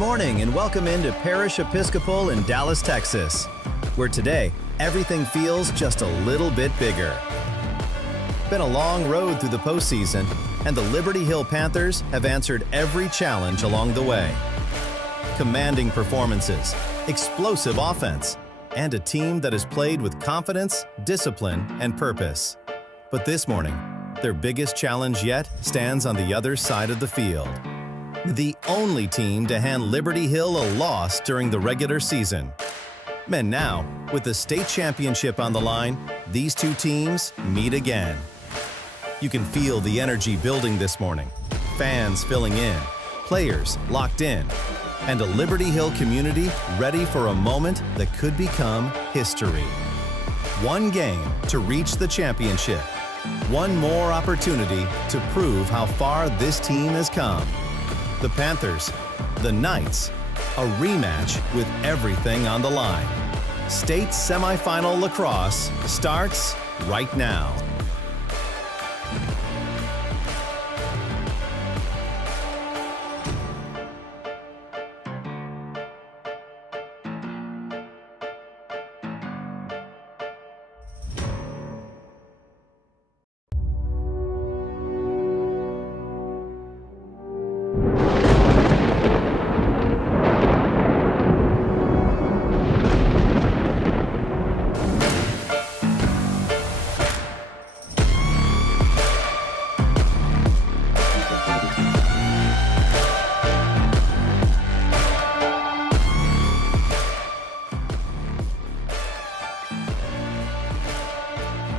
morning and welcome into Parish Episcopal in Dallas, Texas, where today everything feels just a little bit bigger. Been a long road through the postseason, and the Liberty Hill Panthers have answered every challenge along the way. Commanding performances, explosive offense, and a team that has played with confidence, discipline, and purpose. But this morning, their biggest challenge yet stands on the other side of the field. The only team to hand Liberty Hill a loss during the regular season. And now, with the state championship on the line, these two teams meet again. You can feel the energy building this morning. Fans filling in, players locked in, and a Liberty Hill community ready for a moment that could become history. One game to reach the championship. One more opportunity to prove how far this team has come. The Panthers, the Knights, a rematch with everything on the line. State semifinal lacrosse starts right now.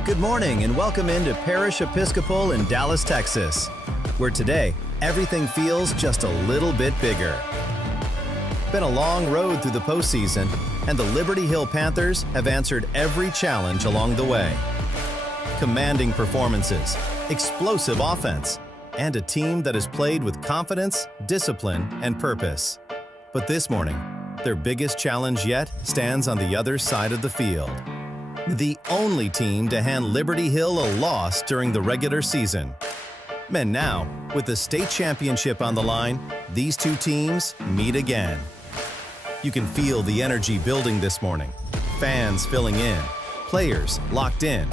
Good morning and welcome into Parish Episcopal in Dallas, Texas, where today everything feels just a little bit bigger. Been a long road through the postseason, and the Liberty Hill Panthers have answered every challenge along the way. Commanding performances, explosive offense, and a team that has played with confidence, discipline, and purpose. But this morning, their biggest challenge yet stands on the other side of the field. The only team to hand Liberty Hill a loss during the regular season. And now, with the state championship on the line, these two teams meet again. You can feel the energy building this morning. Fans filling in, players locked in,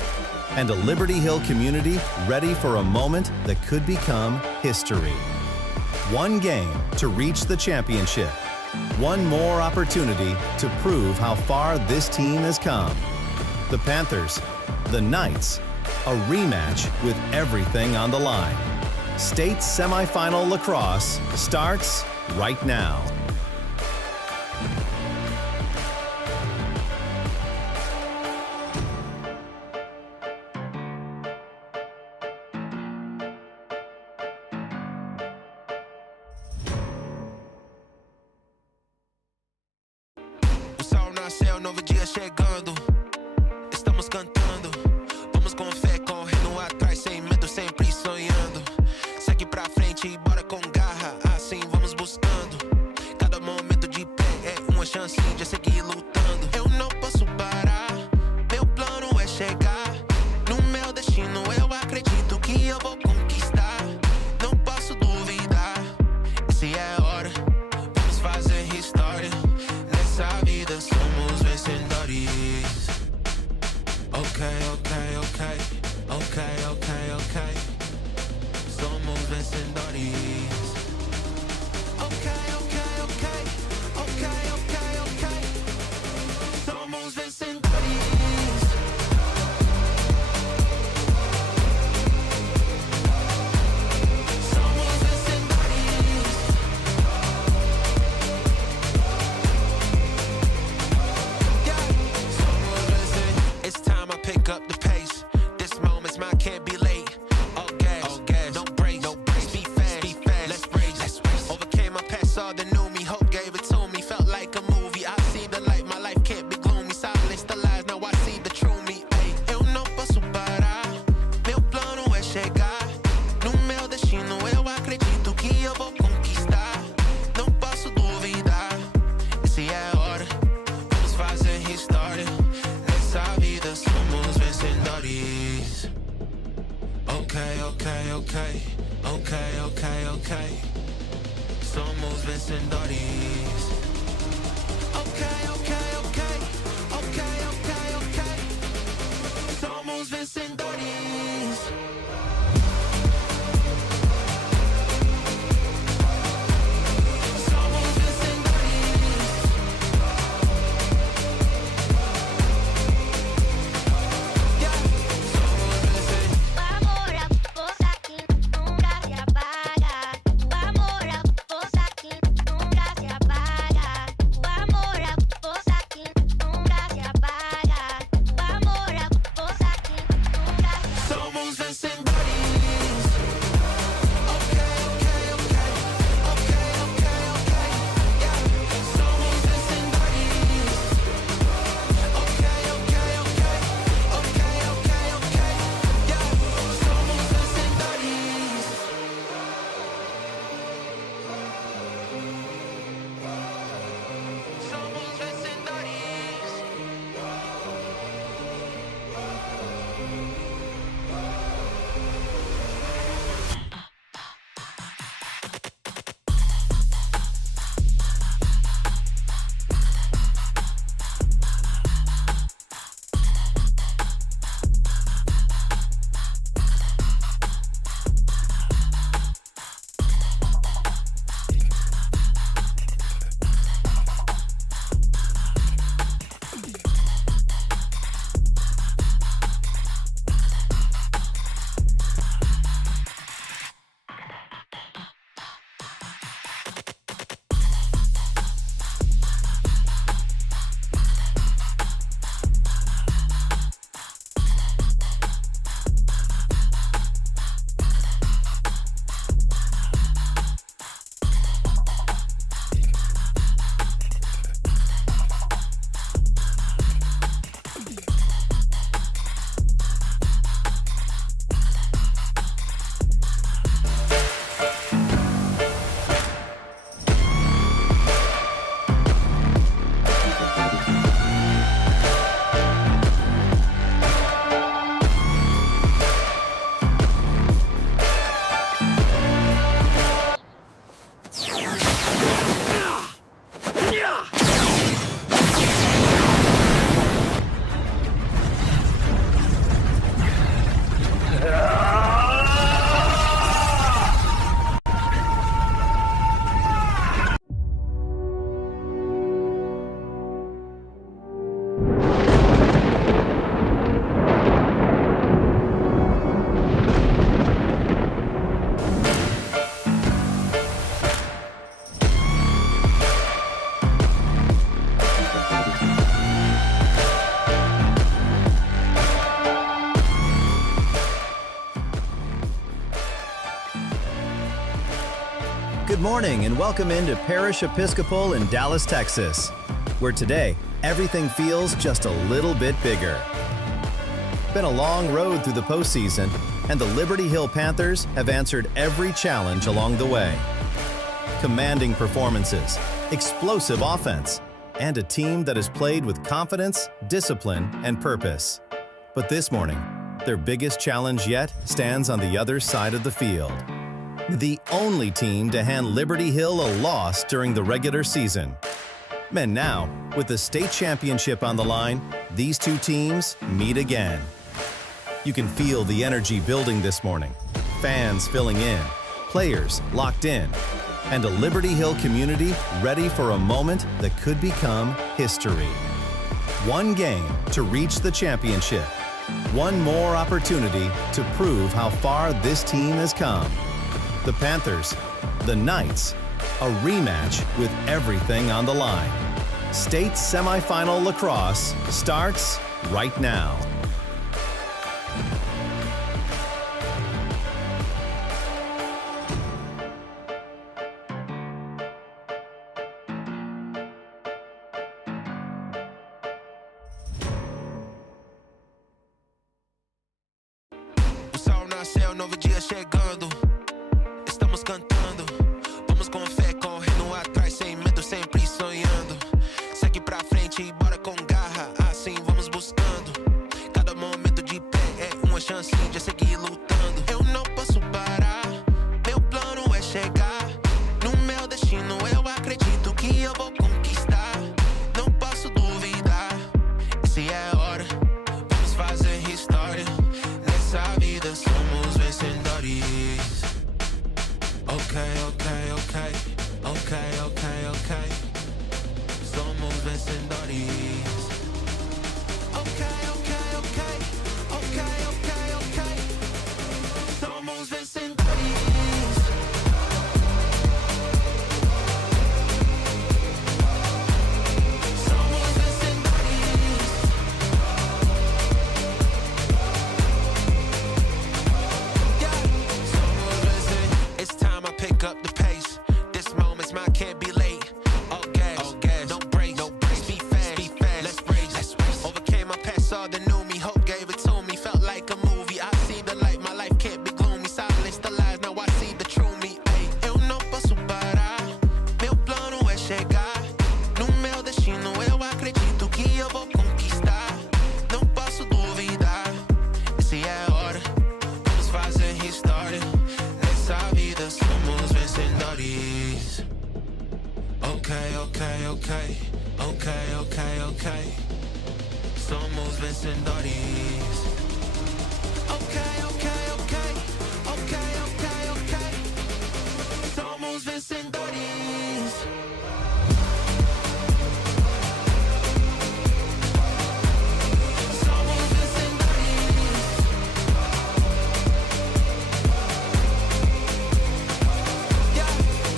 and a Liberty Hill community ready for a moment that could become history. One game to reach the championship. One more opportunity to prove how far this team has come. The Panthers, the Knights, a rematch with everything on the line. State semifinal lacrosse starts right now. O sol nasceu, novo dia chegando. Estamos cantando, vamos com fé, correndo atrás, sem medo, sempre sonhando. Segue pra frente e bora com garra, assim vamos buscando. Cada momento de pé é uma chance de seguir lutando. Eu não posso parar, meu plano é chegar. No meu destino eu acredito que eu vou conquistar. Não posso duvidar, se é hora, vamos fazer história. Nessa vida somos vencedores. Okay. Somos vencedores. Okay. Somos vencedores. Somos vencedores. Yeah. Somos vencedores. It's time I pick up the pace. This moment's mine, can't be late. All gas, no brakes, speed fast, let's race. Overcame my past, all that knew me, hope gave it to me, felt like a movie. I see the light, my life can't be gloomy. Silence the lies, now I see the true me. Ay, eu não posso parar, meu plano é chegar. No meu destino eu acredito que eu vou conquistar. Não posso duvidar, se é hora, vamos fazer história. Nessa vida somos vencedores. Okay. Somos vencedores. Okay, okay, okay. Okay, okay, okay. Somos vencedores. Good morning and welcome into Parish Episcopal in Dallas, Texas, where today everything feels just a little bit bigger. Been a long road through the postseason, and the Liberty Hill Panthers have answered every challenge along the way. Commanding performances, explosive offense, and a team that has played with confidence, discipline, and purpose. But this morning, their biggest challenge yet stands on the other side of the field. The only team to hand Liberty Hill a loss during the regular season. And now, with the state championship on the line, these two teams meet again. You can feel the energy building this morning. Fans filling in, players locked in, and a Liberty Hill community ready for a moment that could become history. One game to reach the championship. One more opportunity to prove how far this team has come. The Panthers, the Knights, a rematch with everything on the line. State semifinal lacrosse starts right now. O sol nasceu, novo dia chegando. Estamos cantando, vamos com fé, correndo atrás, sem medo, sempre sonhando. Segue pra frente e bora com garra, assim vamos buscando. Cada momento de pé é uma chance de seguir lutando. Eu não posso parar, meu plano é chegar no mel da vencedores. Okay, okay, okay, okay, okay, okay. Somos vencedores. Somos vencedores. Yeah, somos vencedores. It's time I pick up the pace. This moment's mine, can't be late. All gas, no break, speed fast, let's race. Overcame my past, saw the new me, hope gave it to me, felt like a movie. I see the light, my life can't be gloomy. Silence the lies, now I see the true me. Ay, eu não posso parar, meu plano é chegar no meu destino. Eu acredito que eu vou conquistar, não posso duvidar. Essa é a hora, vamos fazer história. Nessa vida somos vencedores. Okay, okay, okay, okay, okay, okay. Somos vencedores. Okay, okay, okay, okay, okay, okay. Somos vencedores. Somos vencedores. Yeah,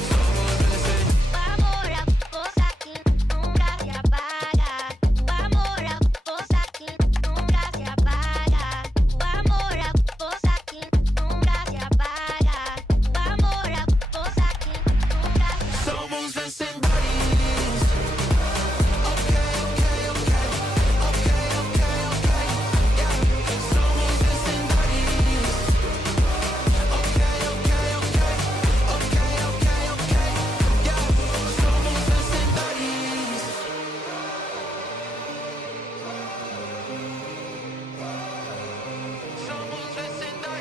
somos vencedores. O amor é a força que nunca se apaga. O amor é a força que nunca se apaga. O amor é a força que nunca se apaga. O amor é a força que nunca se apaga. Somos vencedores. Okay, okay, okay, okay, okay, okay. Yeah, somos vencedores. Okay, okay, okay, okay, okay, okay. Yeah, somos vencedores. Somos vencedores.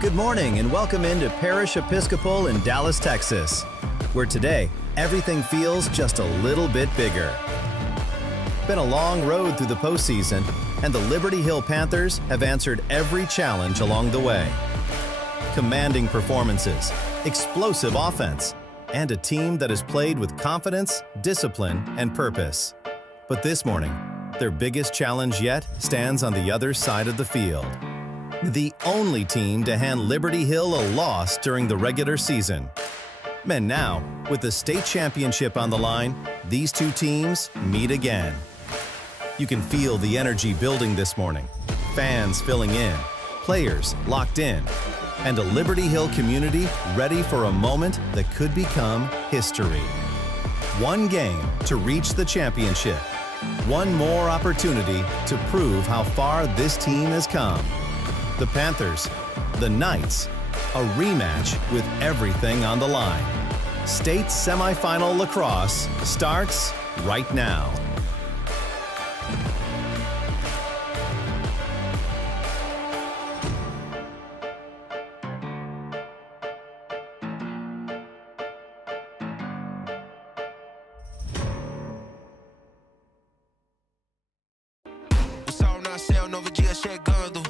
Good morning and welcome into Parish Episcopal in Dallas, Texas, where today everything feels just a little bit bigger. Been a long road through the postseason, and the Liberty Hill Panthers have answered every challenge along the way. Commanding performances, explosive offense, and a team that has played with confidence, discipline, and purpose. But this morning, their biggest challenge yet stands on the other side of the field. The only team to hand Liberty Hill a loss during the regular season. And now, with the state championship on the line, these two teams meet again. You can feel the energy building this morning. Fans filling in, players locked in, and a Liberty Hill community ready for a moment that could become history. One game to reach the championship. One more opportunity to prove how far this team has come. The Panthers, the Knights, a rematch with everything on the line. State semifinal lacrosse starts right now. O sol nasceu, novo dia chegando.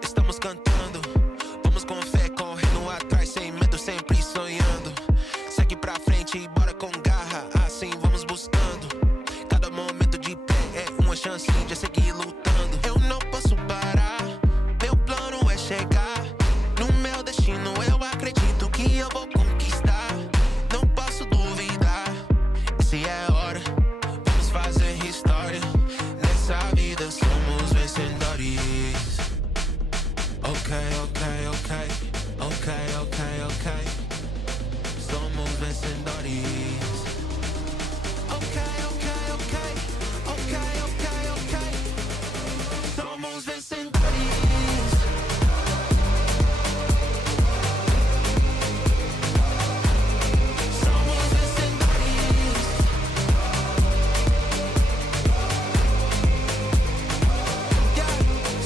Estamos cantando. Vamos com fé, correndo atrás, sem medo, sempre sonhando. Segue pra frente e bora com garra, assim vamos buscando. Cada momento de pé é uma chance de seguir lutando. Eu não posso parar, meu plano é chegar. No meu destino eu acredito que eu vou conquistar. Não posso duvidar, se é a hora, vamos fazer história. Nessa vida somos vencedores. Ok, ok, ok, ok, ok, ok. Somos vencedores. Ok, ok, ok, ok, ok, ok. Somos vencedores. Somos vencedores. Yeah,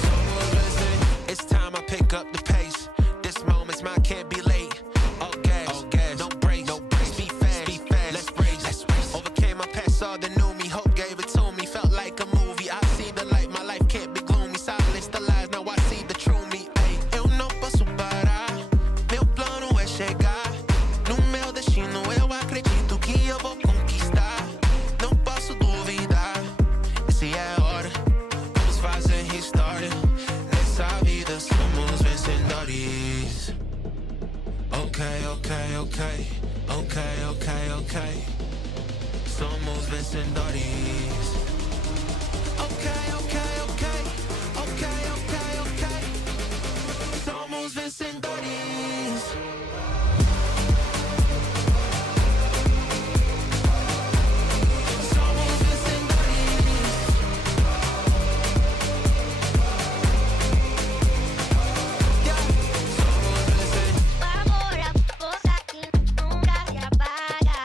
somos vencedores. It's time I pick up the pace. This moment's mine, can't be late. All gas, no brakes, speed fast, let's race. Overcame my past, all that knew me. Hope gave it to me, felt like a movie. I see the light, my life can't be gloomy. Silence the lies, now I see the true me. Ay, eu não posso parar, meu plano é chegar. No meu destino eu acredito que eu vou conquistar. Não posso duvidar, se é a hora, vamos fazer história. Nessa vida somos vencedores. Ok, ok, ok, ok, ok, ok. Somos vencedores. Ok, ok, ok, ok, ok, ok. Somos vencedores. Somos vencedores. Yeah, somos vencedores. O amor é força que nunca se apaga.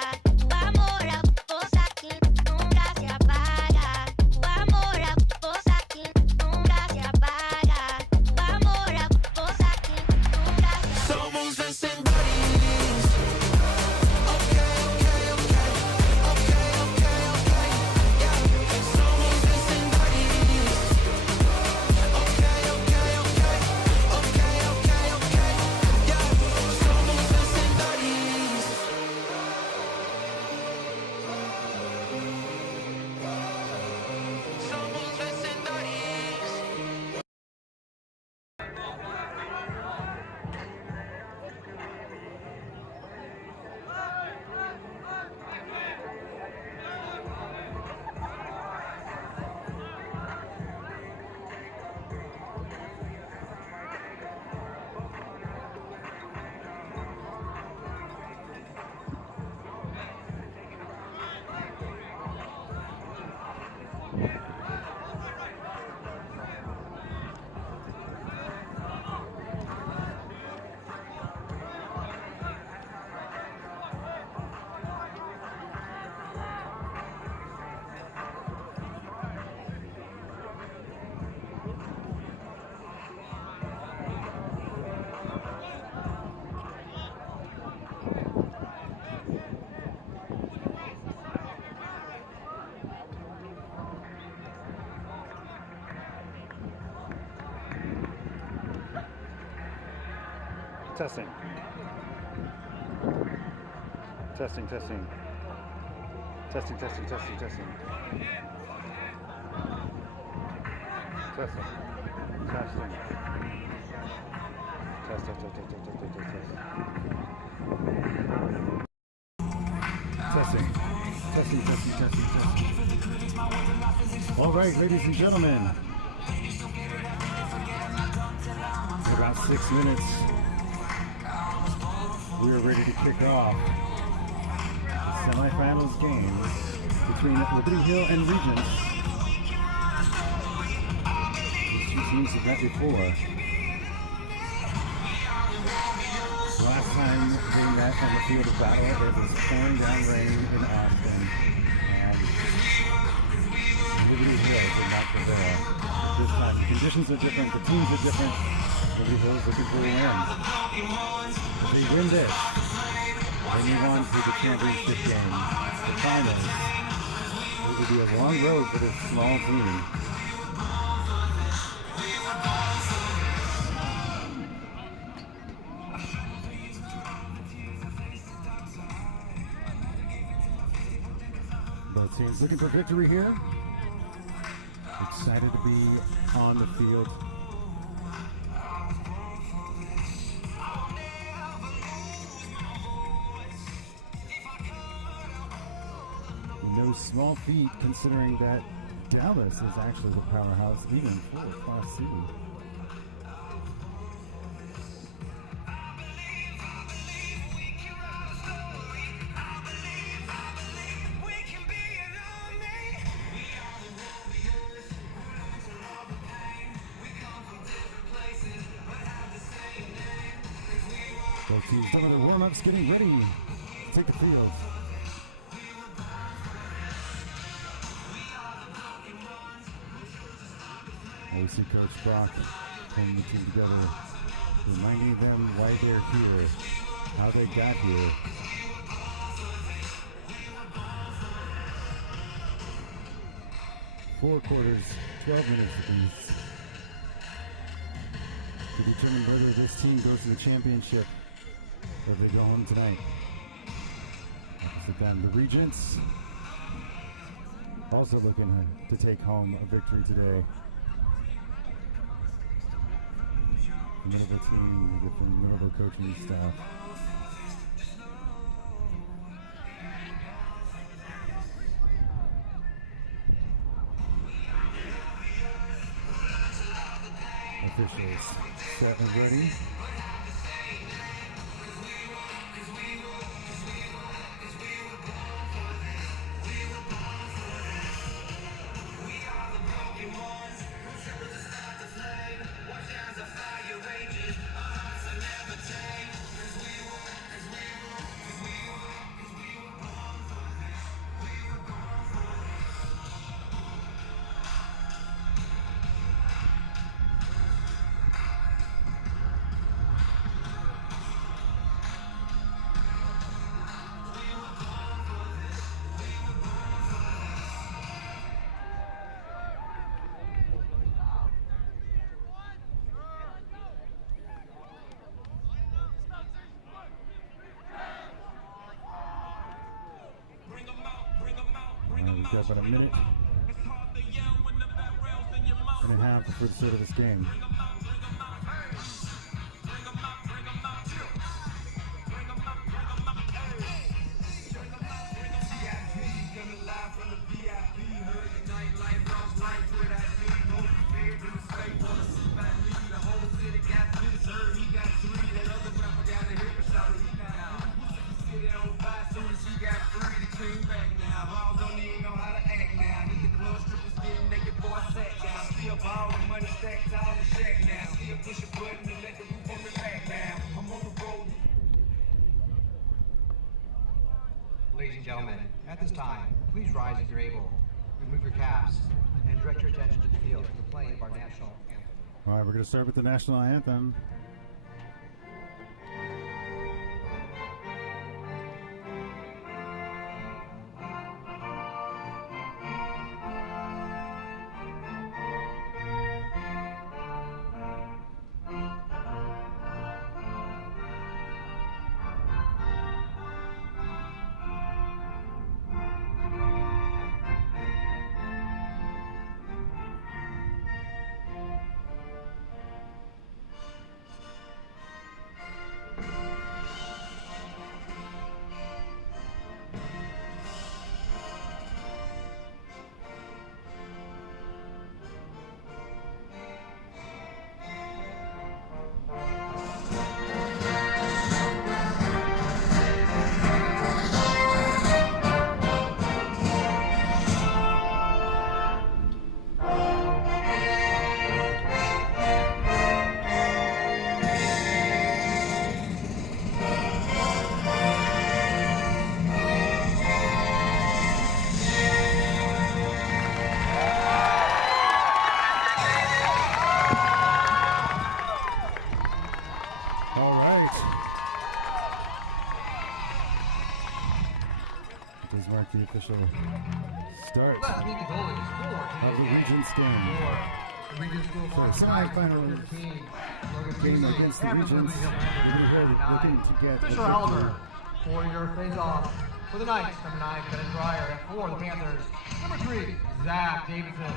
O amor é força que nunca se apaga. O amor é força que nunca se apaga. O amor é força que nunca se apaga. Somos vencedores. Ok, ok, ok, ok, ok, ok. Yeah, somos vencedores. Ok, ok, ok, ok, ok, ok. Yeah, somos vencedores. Somos vencedores. Testing. Testing, testing. Testing, testing, testing, testing. Testing. Testing. Test, test, test, test, test, test, test, test. Testing. Testing, testing, testing, testing. All right, ladies and gentlemen. 6 minutes. We are ready to kick off the semifinals game between Liberty Hill and Regents. These two teams have met before. Last time they met on the field of battle, it was pouring down rain in Austin, and Liberty Hill did not prevail. This time, the conditions are different, the teams are different. Liberty Hill is looking for a win. If they win this, they move on to the championship game, the finals. It will be a long road for this small team. Both teams looking for victory here. Excited to be on the field. No small feat considering that Dallas is actually the powerhouse even for Class C. Both teams done their warm-ups, getting ready to take the field. We see Coach Brock pulling the team together, reminding them why they're here, how they got here. Four quarters, 12 minutes apiece, to determine whether this team goes to the championship or they go home tonight. Opposite them, the Regents, also looking to take home a victory today. Middle team, different middle coaching staff. Officials set and ready. We've got about a minute and a half before the start of this game. Ladies and gentlemen, at this time, please rise if you're able. Remove your caps and direct your attention to the field for the playing of our national anthem. All right, we're going to start with the national anthem. mark the official start Let's meet the goalies of the Regents game. for Regents School So Farm semifinal 15. game against the Regents. We're looking to get a Fisher Alder for your face-off. For the Knights, number 9, Kevin Dreyer. And for the Panthers, number 3, Zach Davidson.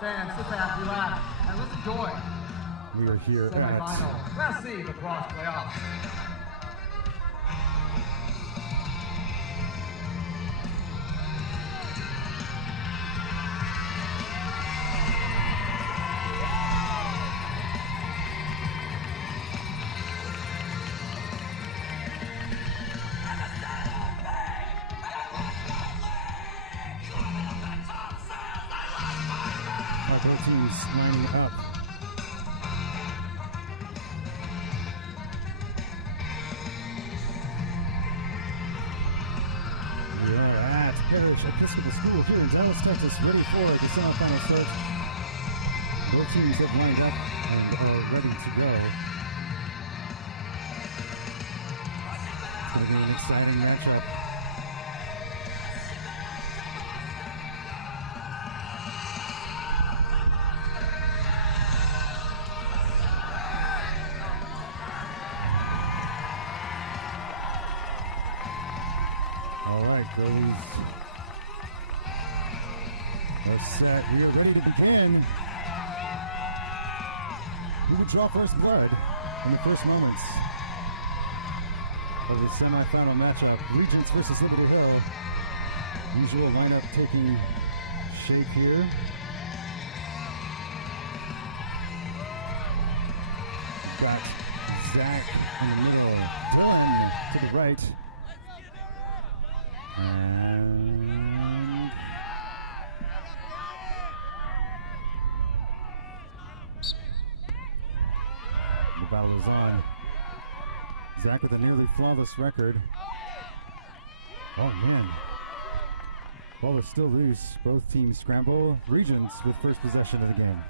Fans, sit back, relax, and let's enjoy We are here semifinal at Class C lacrosse playoffs. both teams lining up. We are at Parish Episcopal School here in Dallas, Texas, ready for the semifinal start. Both teams have lined up and are ready to go. It's going to be an exciting matchup. All right, girls. That's set. We are ready to begin. We would draw first blood in the first moments of the semifinal matchup. Regents versus Liberty Hill. Usual lineup taking shape here. We've got Zach in the middle, Dylan to the right. And the battle is on. Zach with a nearly flawless record. Oh man. Ball is still loose. Both teams scramble. Regents with first possession of the game.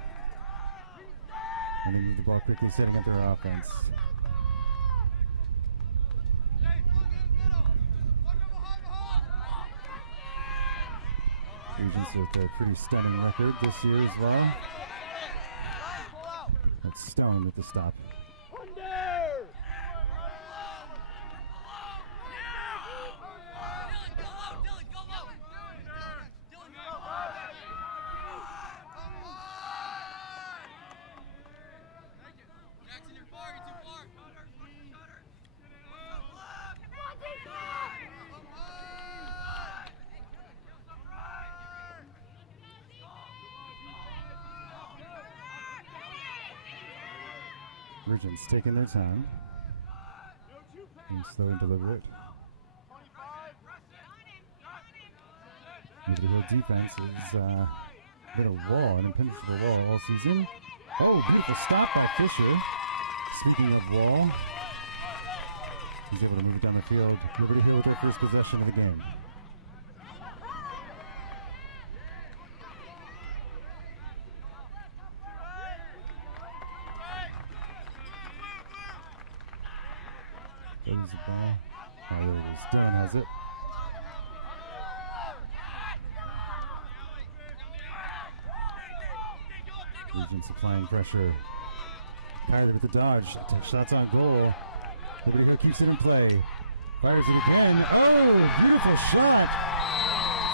And they move the ball quickly, setting up their offense. Regents with a pretty stunning record this year as well. That's Stone with the stop. Regents taking their time. And slow and deliberate. Liberty Hill defense has been a wall, an impenetrable wall all season. Oh, beautiful stop by Fisher. Speaking of wall, he's able to move it down the field. Liberty Hill with their first possession of the game. Goes the ball. Oh, there it is. Dylan has it. Regents applying pressure. Pirate with the dodge. Shots on goal. Liberty Hill keeps it in play. Fires it again. Oh, beautiful shot.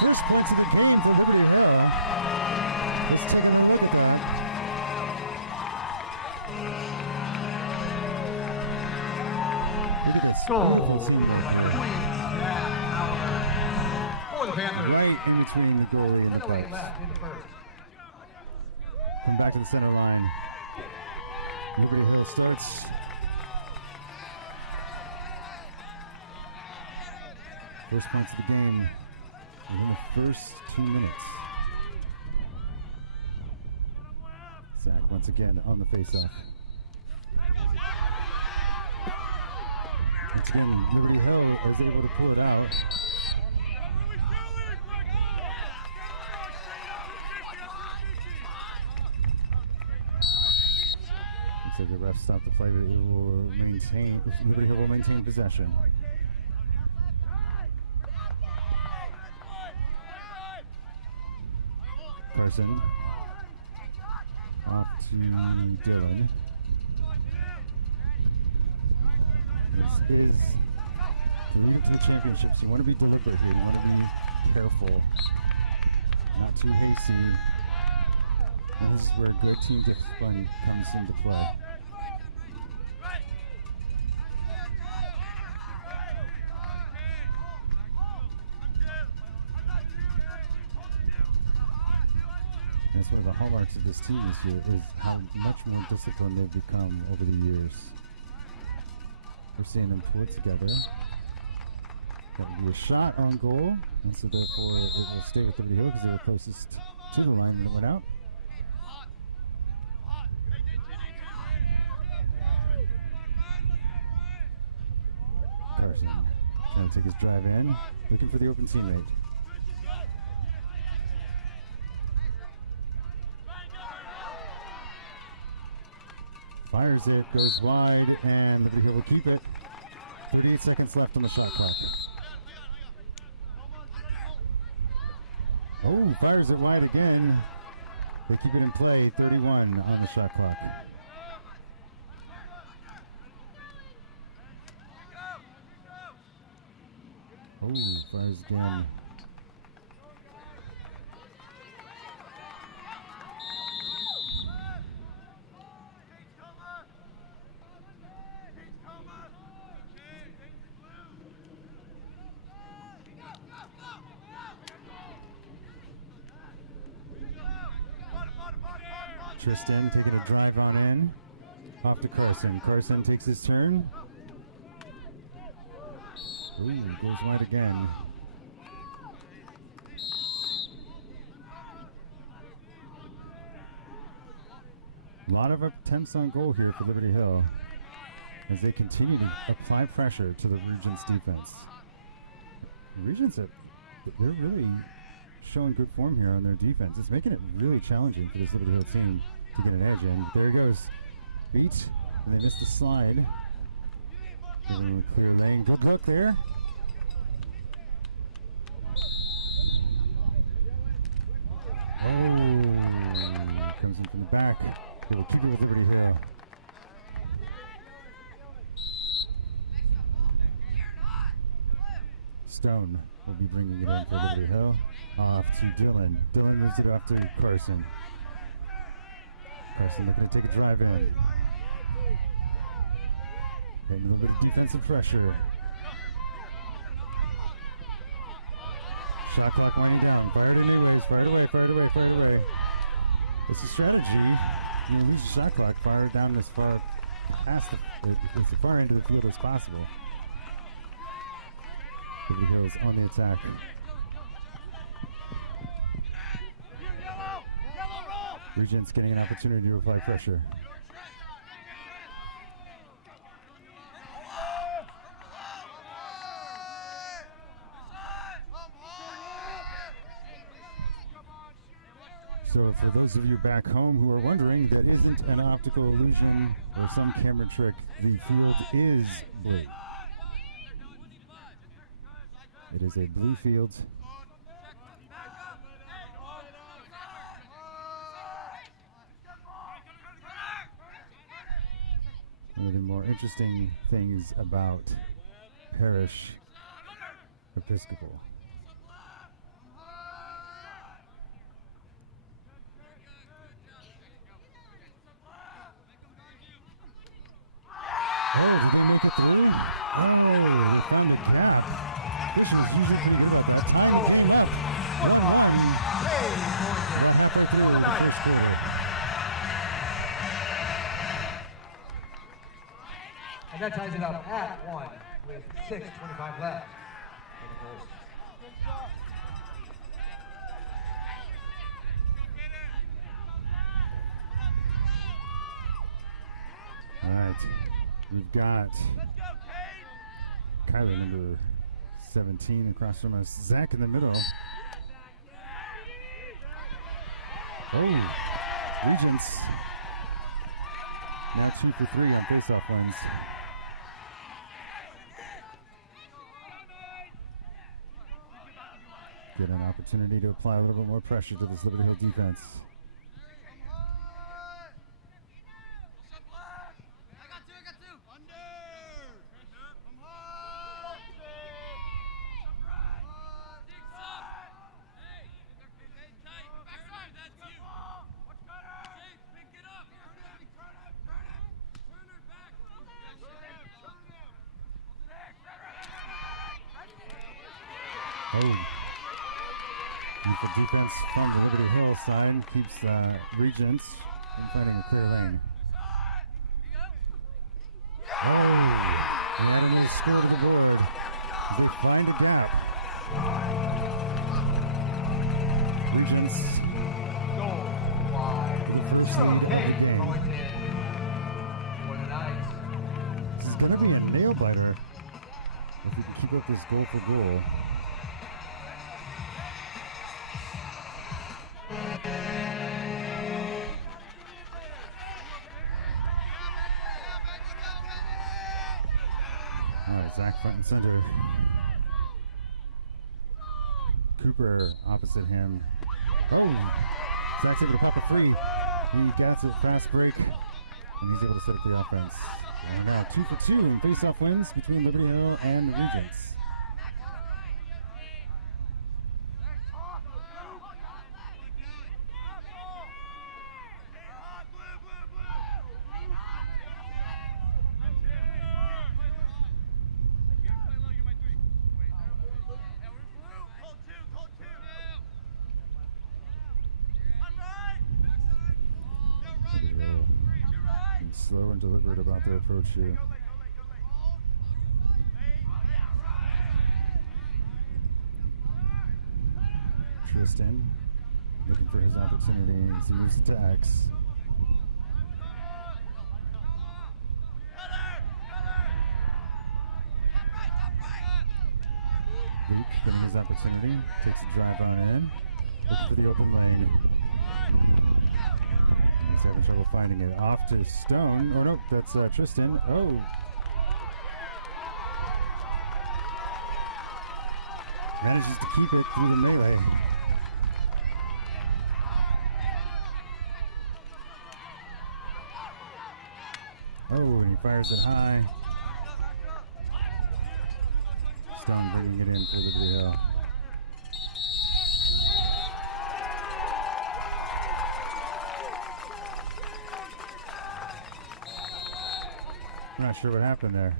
First points of the game for Liberty Hill. Let's take a look at that. Goal for the Panthers. Right in between the goalie and the Penalty puck. left in the first. Come back to the center line. Liberty Hill starts. First points of the game within the first 2 minutes. Zach once again on the faceoff. Once again, Liberty Hill is able to pull it out. Looks like the ref stopped the play, but it will maintain. Liberty Hill will maintain possession. Carson. Off to Dylan. This is to lead to the championships. You want to be deliberate here. You want to be careful, not too hasty. And this is where good team discipline comes into play. That's one of the hallmarks of this team this year is how much more disciplined they've become over the years. We're seeing them pull it together. That will be a shot on goal, and so therefore it will stay with Liberty Hill because they were closest to the line when it went out. Carson trying to take his drive in, looking for the open teammate. Fires it, goes wide, and Liberty Hill will keep it. 38 seconds left on the shot clock. Oh, fires it wide again. They keep it in play, 31 on the shot clock. Oh, fires again. Tristan taking a drive on in. Off to Carson. Carson takes his turn. Ooh, goes wide again. A lot of attempts on goal here for Liberty Hill as they continue to apply pressure to the Regents defense. The Regents they're really showing good form here on their defense. It's making it really challenging for this Liberty Hill team to get an edge in. There he goes. Beat. And they missed the slide. Giving him a clear lane. Good look there. Oh, comes in from the back. They will keep it with Liberty Hill. Stone will be bringing it in for Liberty Hill. Off to Dylan. Dylan moves it off to Carson. Carson looking to take a drive in. And a little bit of defensive pressure. Shot clock winding down. Fire it anyways. Fire it away, fire it away, fire it away. It's a strategy. You lose your shot clock, fire it down as far past as far into the field as possible. Liberty Hill is on the attack. Regents getting an opportunity to apply pressure. So for those of you back home who are wondering, that isn't an optical illusion or some camera trick. The field is blue. It is a blue field. One of the more interesting things about Parish Episcopal. Oh, did they make it through? Oh, they found the gap. This was usually pretty good at that time. Three left. 1-1. Halfway through in the first quarter. And that ties it up at 1 with 6:25 left in the first. All right. We've got Kyler, number 17, across from us. Zach in the middle. Oh, Regents. Now 2 for 3 on faceoff runs. get an opportunity to apply a little bit more pressure to this Liberty Hill defense. Beautiful defense from the Liberty Hill side keeps Regents from finding a clear lane. And that is score to the board as they find a gap. Regents for the first lead of the game. This is going to be a nail biter if we can keep up this goal for goal. Zach front and center. Cooper opposite him. Zach's able to pop a free. He gets a fast break, and he's able to set up the offense. And now 2 for 2 in face-off wins between Liberty Hill and the Regents. Slow and deliberate about their approach here. Tristan looking for his opportunity as he moves to X. Luke getting his opportunity, takes a drive on in, looking for the open lane. He's having trouble finding it. Off to Stone. Oh, no, that's Tristan. Oh. Manages to keep it through the melee. Oh, and he fires it high. Stone bringing it in for Liberty Hill. I'm not sure what happened there.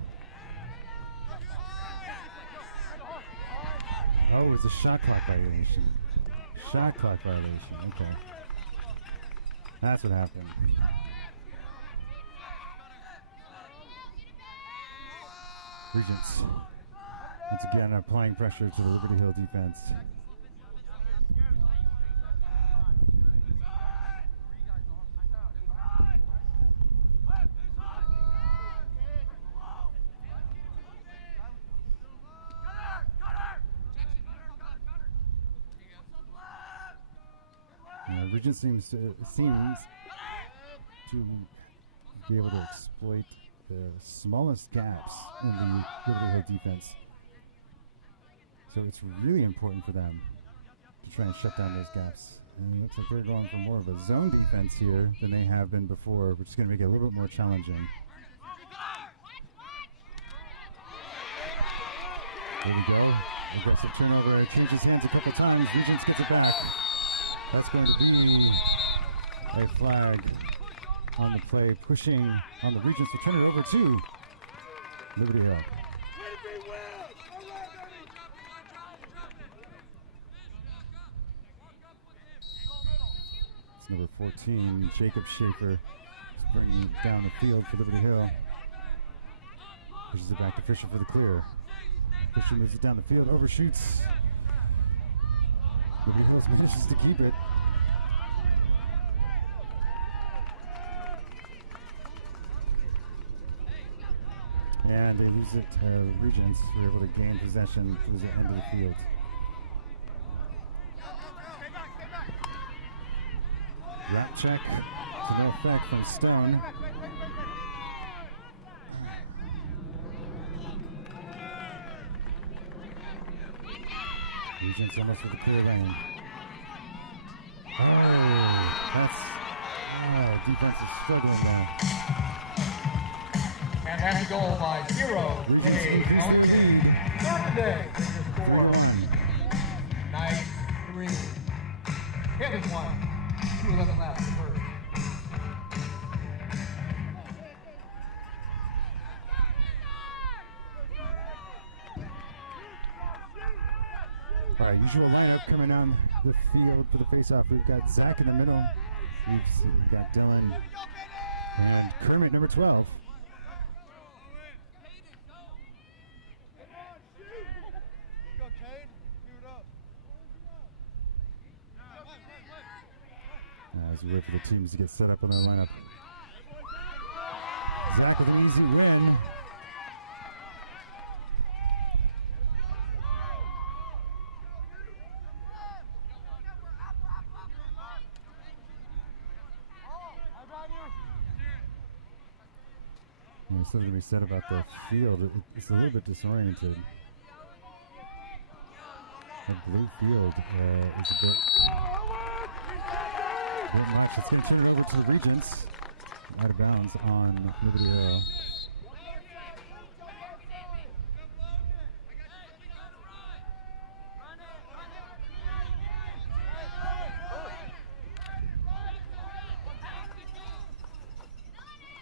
Oh, it's a shot clock violation. Shot clock violation, okay. That's what happened. Regents, once again, applying pressure to the Liberty Hill defense. Regents seems to be able to exploit the smallest gaps in the Liberty Hill defense. So it's really important for them to try and shut down those gaps. And it looks like they're going for more of a zone defense here than they have been before, which is going to make it a little bit more challenging. There we go. Aggressive turnover. It changes hands a couple times. Regents gets it back. That's going to be a flag on the play, pushing on the Regents to turn it over to Liberty Hill. It's number 14, Jacob Schaefer, bringing it down the field for Liberty Hill. Pushes it back to Fisher for the clear. Fisher moves it down the field, overshoots. Liberty Hill's manages to keep it. And they lose it to Regents, who are able to gain possession towards the end of the field. Wrap check to no effect from Stone. Regents almost with the clear lane. Oh, that's... defense is still going down. And that's a goal by 0. Saturday, score. Nice 3. Hit is 1. 2:11 left in the first. All right, usual lineup coming on the field for the face-off. We've got Zach in the middle. We've got Dylan and Kermit, number 12. As we wait for the teams to get set up on their lineup. Zach with an easy win. There's something to be said about the field. It's a little bit disoriented. The blue field is a bit much. It's going to turn it over to the Regents. Out of bounds on Liberty Hill.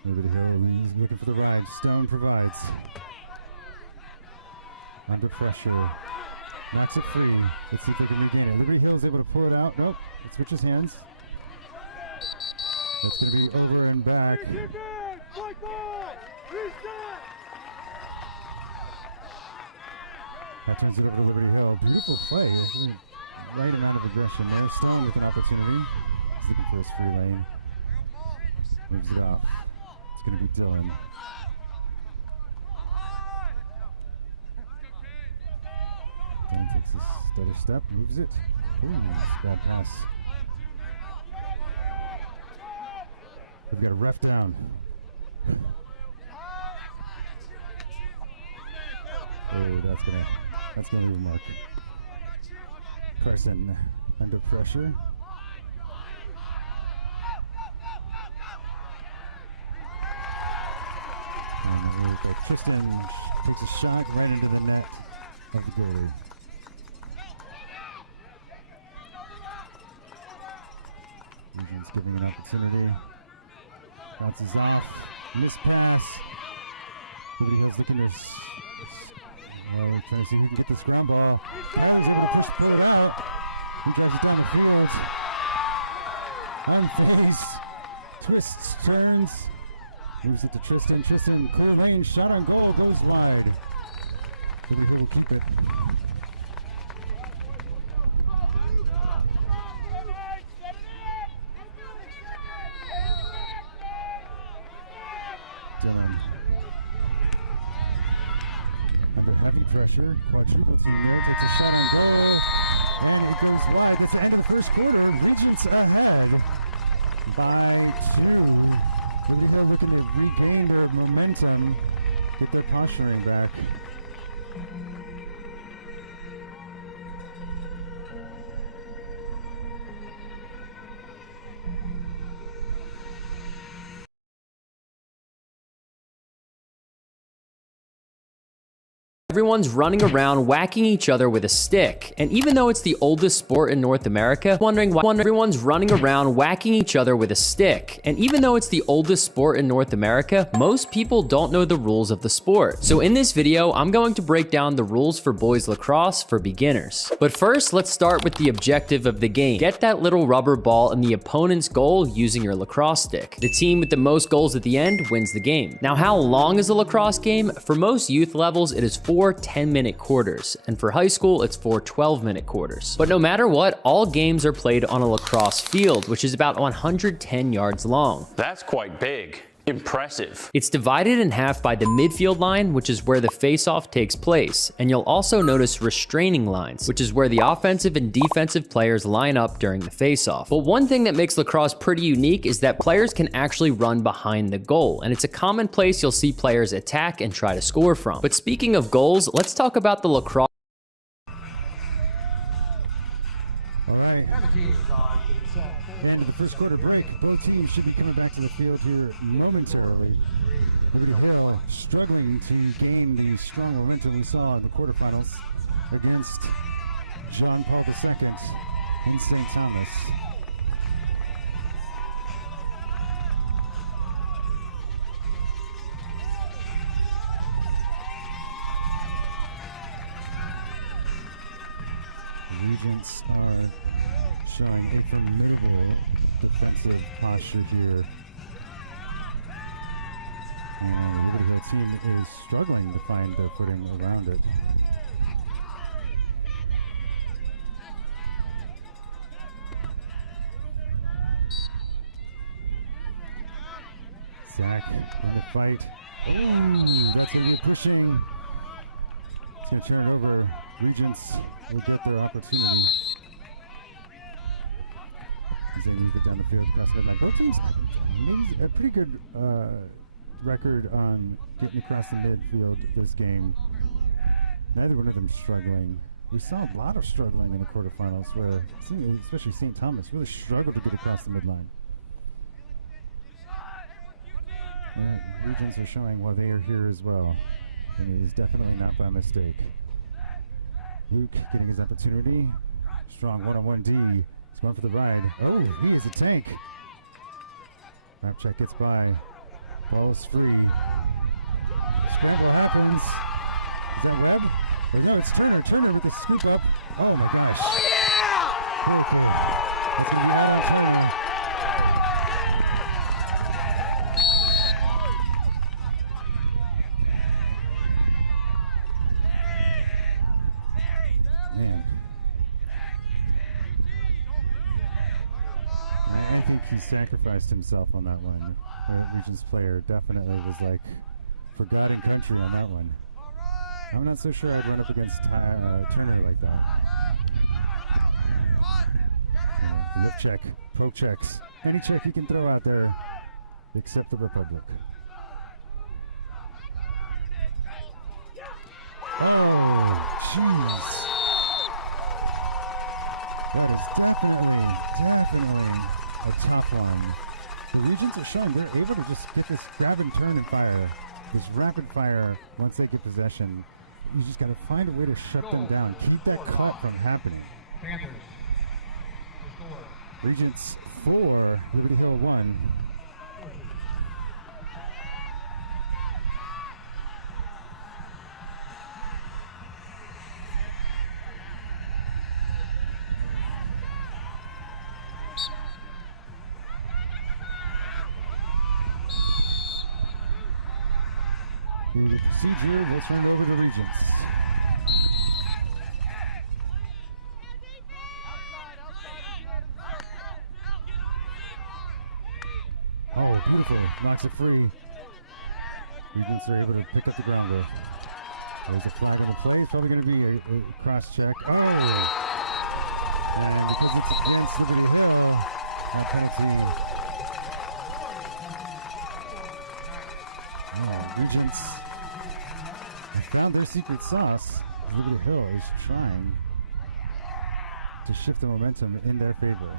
Liberty Hill is looking for the ride. Stone provides. Under pressure. Knocks it free. Let's see if they can regain it. Liberty Hill is able to pull it out. Nope. It switches hands. It's going to be over and back. That turns it over to Liberty Hill. Beautiful play. Really right amount of aggression there. Stone with an opportunity. He's looking for his free lane. Moves it off. It's going to be Dylan. Dylan takes a steady step, moves it. Ooh, bad pass. We've got a ref down. Oh, that's gonna be a mark. Carson under pressure. And Tristan takes a shot right into the net of the goalie. Regents giving an opportunity. Bounces off. Miss pass. Liberty Hill's looking to trying to see if he can get this ground ball. He's able to push it out. He drives it down the field. On face. Twists, turns. Moves it to Tristan. Tristan, clear range, shot on goal, goes wide. Liberty Hill will keep it. Dylan. Under heavy pressure. Quadruple to the middle, takes a shot on goal. And it goes wide. That's the end of the first quarter. Regents ahead by 2. And they're looking to regain their momentum, get their posturing back. Everyone's running around whacking each other with a stick. And even though it's the oldest sport in North America, wondering why everyone's running around whacking each other with a stick. And even though it's the oldest sport in North America, most people don't know the rules of the sport. So in this video, I'm going to break down the rules for boys lacrosse for beginners. But first, let's start with the objective of the game. Get that little rubber ball in the opponent's goal using your lacrosse stick. The team with the most goals at the end wins the game. Now, how long is a lacrosse game? For most youth levels, it is 4 10-minute quarters, and for high school, it's 4 12-minute quarters. But no matter what, all games are played on a lacrosse field, which is about 110 yards long. That's quite big. Impressive. It's divided in half by the midfield line, which is where the face-off takes place, and you'll also notice restraining lines, which is where the offensive and defensive players line up during the face-off. But one thing that makes lacrosse pretty unique is that players can actually run behind the goal, and it's a common place you'll see players attack and try to score from. But speaking of goals, let's talk about the lacrosse. And the teams are getting set. And the first quarter break, both teams should be coming back to the field here momentarily. Hill struggling to gain the strong momentum we saw in the quarterfinals against John Paul II in St. Thomas. The Regents are showing a formidable defensive posture here. And the team is struggling to find their footing around it. Zach in the fight. Ooh, that's going to be pushing. It's going to turn it over. Regents will get their opportunity. As they move it down the field across the midline. Both teams maybe a pretty good record on getting across the midfield this game. Neither one of them struggling. We saw a lot of struggling in the quarterfinals where, especially St. Thomas, really struggled to get across the midline. Regents are showing why they are here as well. And it is definitely not by mistake. Luke getting his opportunity. Strong one-on-one D. He's going for the ride. Oh, he is a tank. Rap check gets by. Ball's free. Scramble happens. Is that Webb? Oh, no, it's Turner. Turner with the scoop up. Oh my gosh. Oh yeah! Beautiful. That's going to be out on Turner. Man. I think he sacrificed himself on that one. The Regents player definitely was like, for God and country on that one. I'm not so sure I'd run up against Turner like that. Lift check, poke checks, any check you can throw out there, except the Republic. Oh, jeez. That is definitely a tough one. The Regents are showing they're able to just get this grab and turn and fire. This rapid fire once they get possession. You just got to find a way to shut them down. Keep that cut from happening. Panthers. Regents 4, Liberty Hill 1. CG will turn over the Regents. Oh, beautiful. Knocks it free. Regents are able to pick up the grounder. There's a flag on the play. It's probably going to be a cross check. Oh! And because it's against Liberty Hill, that penalty. Regents have found their secret sauce. Liberty Hill is trying to shift the momentum in their favor.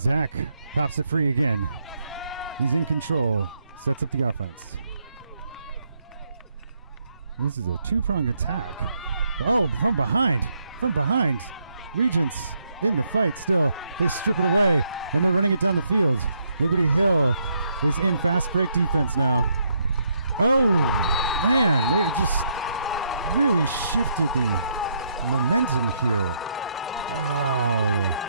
Zach pops it free again. He's in control. Sets up the offense. This is a two-pronged attack. Oh, from behind. From behind. Regents in the fight still. They strip it away. And they're running it down the field. Liberty Hill is in fast break defense now. Oh, man. They just really shifted the momentum here. Oh.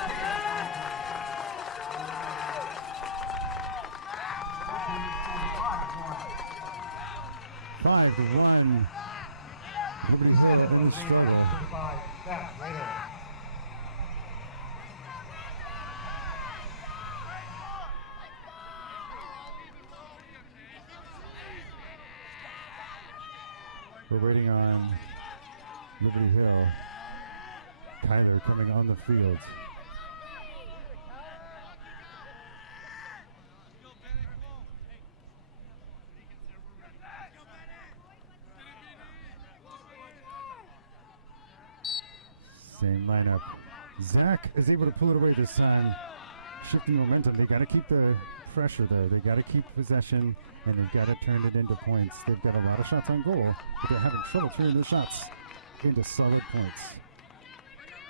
5-1. Liberty Hill really struggle. Zach, later. We're waiting on Liberty Hill. Kyler coming on the field. Same lineup. Zach is able to pull it away this time. Shifting momentum. They got to keep the pressure there. They got to keep possession, and they've got to turn it into points. They've got a lot of shots on goal, but they're having trouble turning the shots into solid points.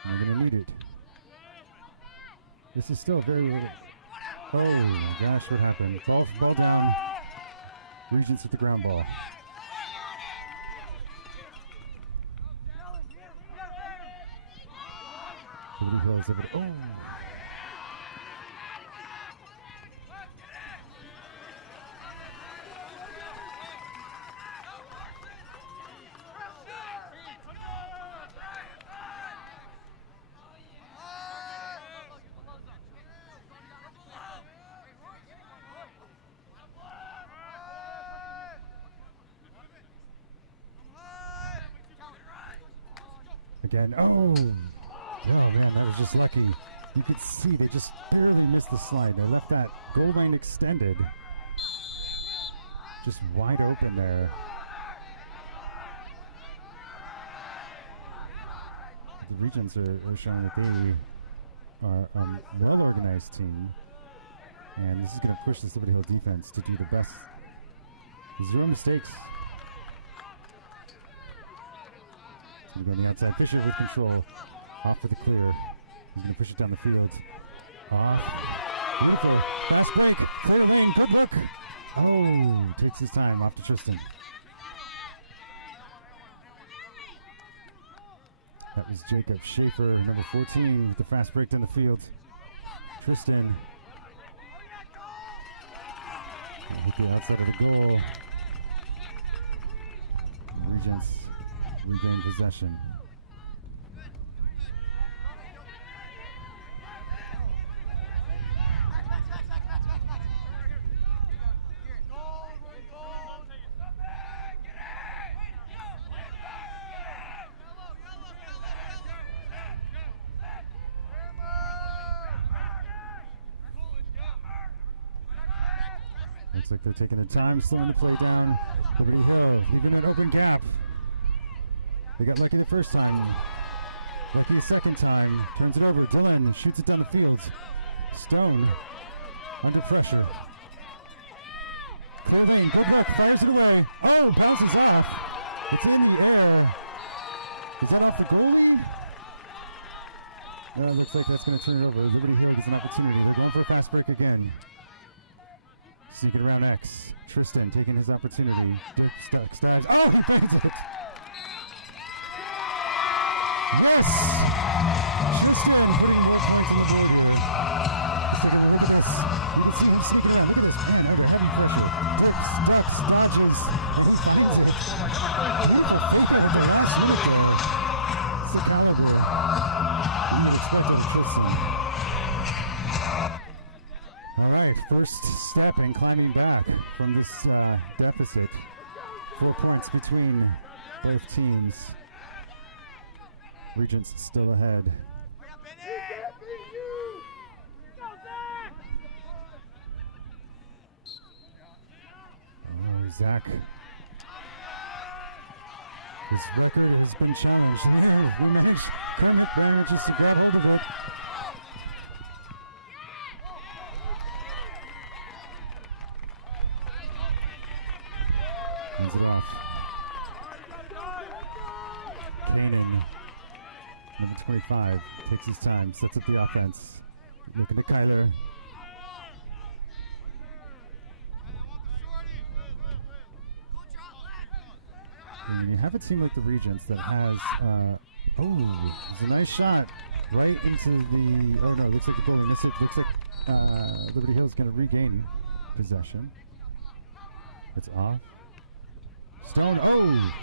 And they're going to need it. This is still very early. Oh my gosh, what happened? Ball down. Regents with the ground ball. Liberty Hills over to, oh! Again, oh! Oh man, that was just lucky. You could see they just barely missed the slide. They left that goal line extended. Just wide open there. The Regents are showing that they are a well-organized team. And this is going to push the Liberty Hill defense to do the best. 0 mistakes. He's going to go on the outside. Fisher with control. Off for the clear. He's going to push it down the field. Off. Winter. Fast break. Clear lane. Good look. Oh, takes his time off to Tristan. That was Jacob Schaefer, number 14, with the fast break down the field. Tristan. Hit the outside of the goal. Regents regain possession. Looks like they're taking their time, slowing the play down. Liberty Hill, even an open gap. They got lucky the first time. Lucky the second time. Turns it over. Dylan shoots it down the field. Stone under pressure. Clothing, good look, fires it away. Oh, bounces off. It's in the air. Is that off the goalie? Looks like that's going to turn it over. Liberty Hill gets an opportunity. They're going for a fast break again. Sneaking around X. Tristan taking his opportunity. Dick stuck. Stabs. Oh, he finds it. Yes! Tristan putting more points on the board. Look at this. You can see him sneaking around. Look at this man over heavy pressure. Dick stucks. Dodges. And then finds it. Look at Faker with the last minute there. Sit down over there. You would expect it to Tristan. All right, first step in climbing back from this deficit. 4 points between both teams. Regents still ahead. Oh, Zach. His record has been challenged. Kermit manages to grab hold of it. Hands it off. Kanan, number 25, takes his time, sets up the offense. Looking at Kyler. And you have a team like the Regents that has, it's a nice shot right into the, oh no, looks like the goalie missed it. Looks like Liberty Hill's going to regain possession. It's off. Stone,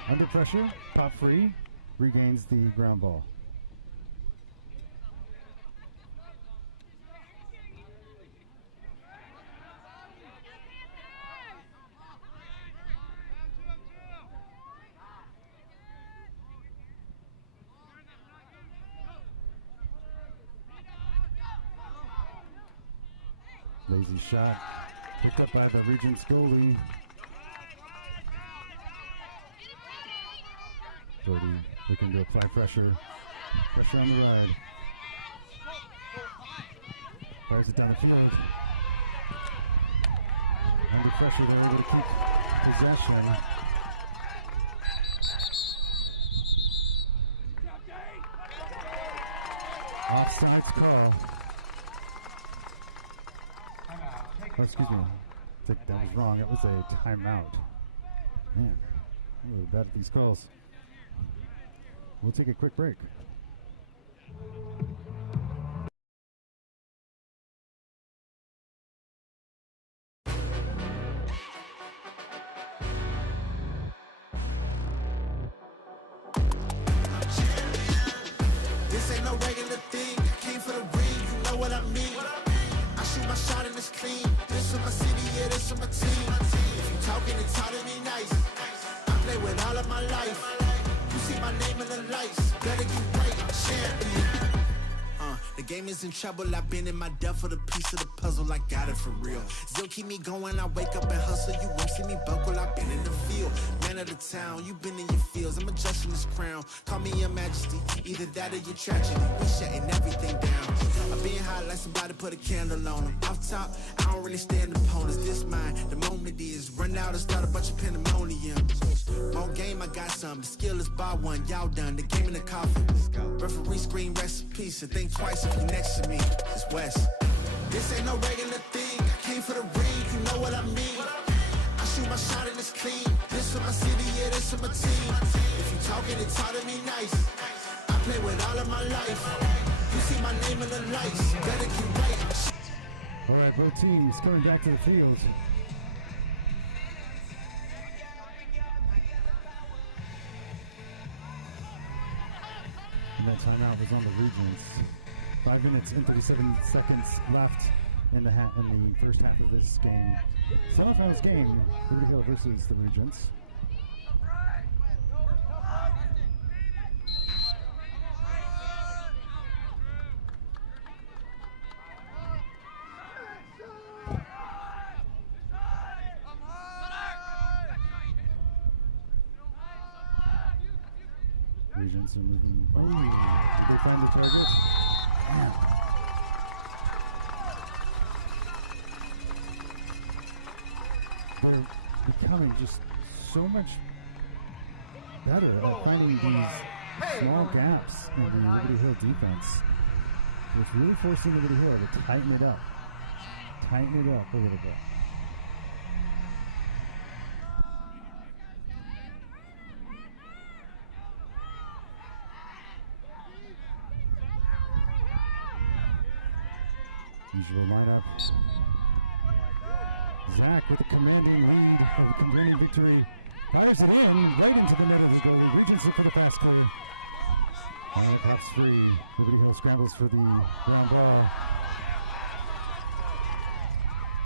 under pressure, pop free, regains the ground ball. Lazy shot, picked up by the Regents goalie. Brody looking to apply pressure. Pressure on the red. Fires it down the field. Under pressure, they're able to keep possession. Offsides call. Oh, excuse me. I think that was wrong. It was a timeout. Man, I'm really bad at these calls. We'll take a quick break. This ain't no regular thing. I came for the ring, you know what I mean. I shoot my shot and it's clean. This for my city, yeah, this for my team. If you talking, it's talking me nice. I play with all of my life. You see my name in the lights. Better get right, I'm champion. The game is in trouble. I've been in my depth for the piece of the puzzle. I got it for real. Still keep me going. I wake up and hustle. You won't see me buckle. I've been in the field. Man of the town. You been in your fields. I'm adjusting this crown. Call me your majesty. Either that or your tragedy. We shutting everything down. I've been hot like somebody put a candle on them. Off top, I don't really stand opponents. This mine. The moment is run out and start a bunch of pandemonium. More game, I got some. The skill is bar one. Y'all done. The game in the coffin. Referee scream rest in peace and think twice if you next to me. It's West. This ain't no regular thing. I came for the ring. You know what I mean. I shoot my shot and it's clean. This for my city, yeah, this for my team. If you talking, it's hard to me nice. I play with all of my life. You see my name in the lights. Better get right. All right, both teams coming back to the field. And that timeout was on the Regents. 5 minutes and 37 seconds left in the first half of this game. Semifinals game, Liberty Hill versus the Regents. Regents are moving. Oh, they find the target. Man. They're becoming just so much better at finding these small gaps in the Liberty Hill defense. It's really forcing Liberty Hill to tighten it up. Tighten it up a little bit. Usual lineup. Zach with the commanding lead of the commanding victory. Fires it in, right into the net of the goalie. Regents look for the fast corner. Alright, that's free. Liberty Hill scrambles for the ground ball.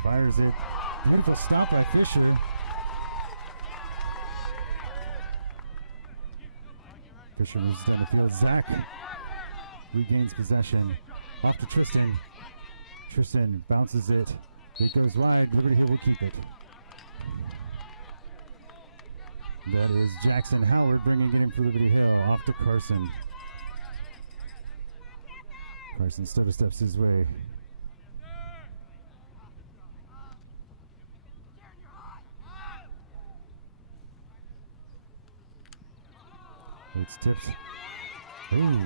Fires it. Beautiful stop by Fisher. Fisher moves down the field. Zach regains possession. Off to Tristan. Tristan bounces it. It goes wide. Liberty Hill will keep it. That is Jackson Howard bringing it in for Liberty Hill. Off to Carson. Carson steps his way. It's tipped. Ooh.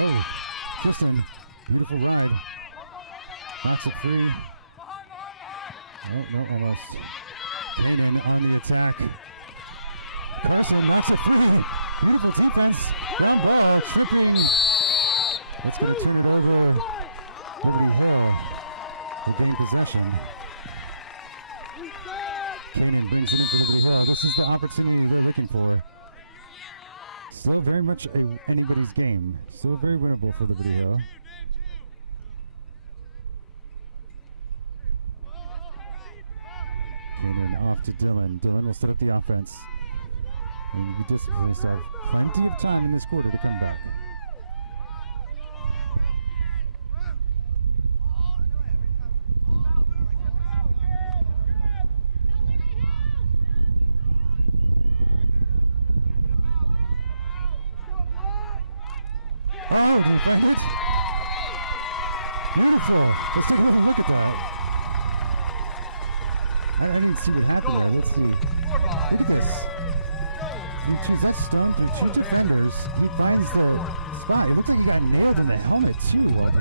Oh, Tristan, beautiful ride. That's a free. No, almost. Kanan on the attack. Carson, that's a free. Beautiful defense. And ball, tripping. It's going to turn it over. Liberty Hill with possession. Cannon brings it in for Liberty Hill. This is the opportunity they're looking for. Still very much anybody's game. Still very winnable for Liberty Hill. Cannon off to Dylan. Dylan will set up the offense. And we just have plenty of time in this quarter to come back. Oh, my God. Wonderful. Let's take a look at that. I didn't see it happen. Let's see. Look at this. That's Stone from two defenders. He finds the spot. It looks like he got more than the helmet, too. What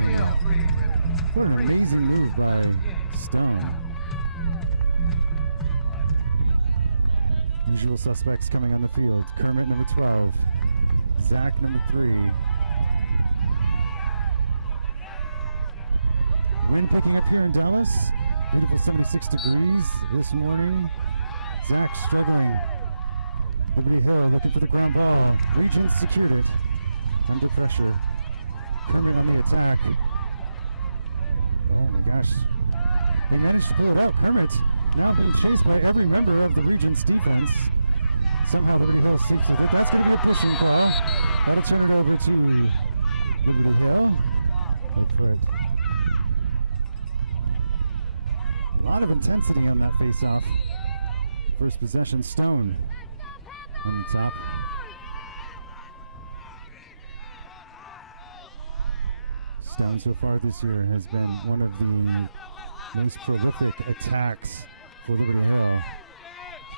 an amazing move by Stone. Usual suspects coming on the field. Kermit, number 12. Zach, number 3. Wind picking up here in Dallas. 76 degrees this morning. Zach struggling. Liberty Hill looking for the ground ball. Regents secured. Under pressure. Kermit on the attack. Oh my gosh. They managed to pull it up. Kermit now being chased by every member of the Regents defense. Somehow Liberty Hill sinks. I think that's going to be a pushing call. That'll turn it over to Liberty Hill. That's correct. A lot of intensity on that face-off. First possession, Stone on the top. Stone so far this year has been one of the most prolific attacks for Liberty Hill.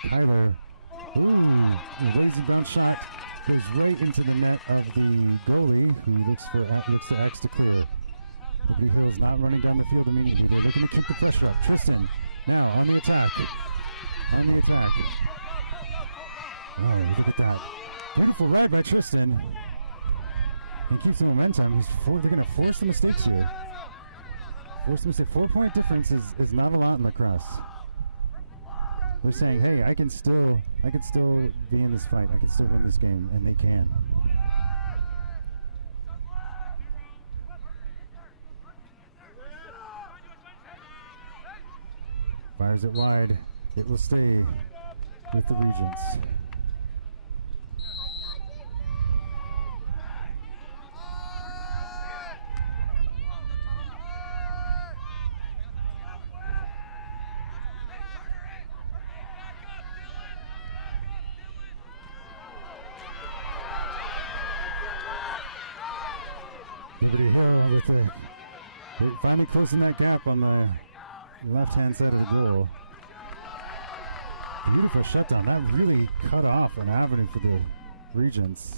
Kyler, lazy bounce shot goes right into the net of the goalie, who looks for X to clear. Liberty Hill is not running down the field immediately. They're looking to keep the pressure up. Tristan, now on the attack. On the attack. Oh, look at that. Wonderful ride by Tristan. He keeps the momentum. They're going to force the mistakes here. Force the mistake. 4-point difference is not a lot in lacrosse. They're saying, hey, I can still be in this fight. I can still win this game, and they can. Fires it wide. It will stay with the Regents. Liberty Hill with they're finally closing that gap on the left-hand side of the goal. Beautiful shutdown. That really cut off an avenue for the Regents.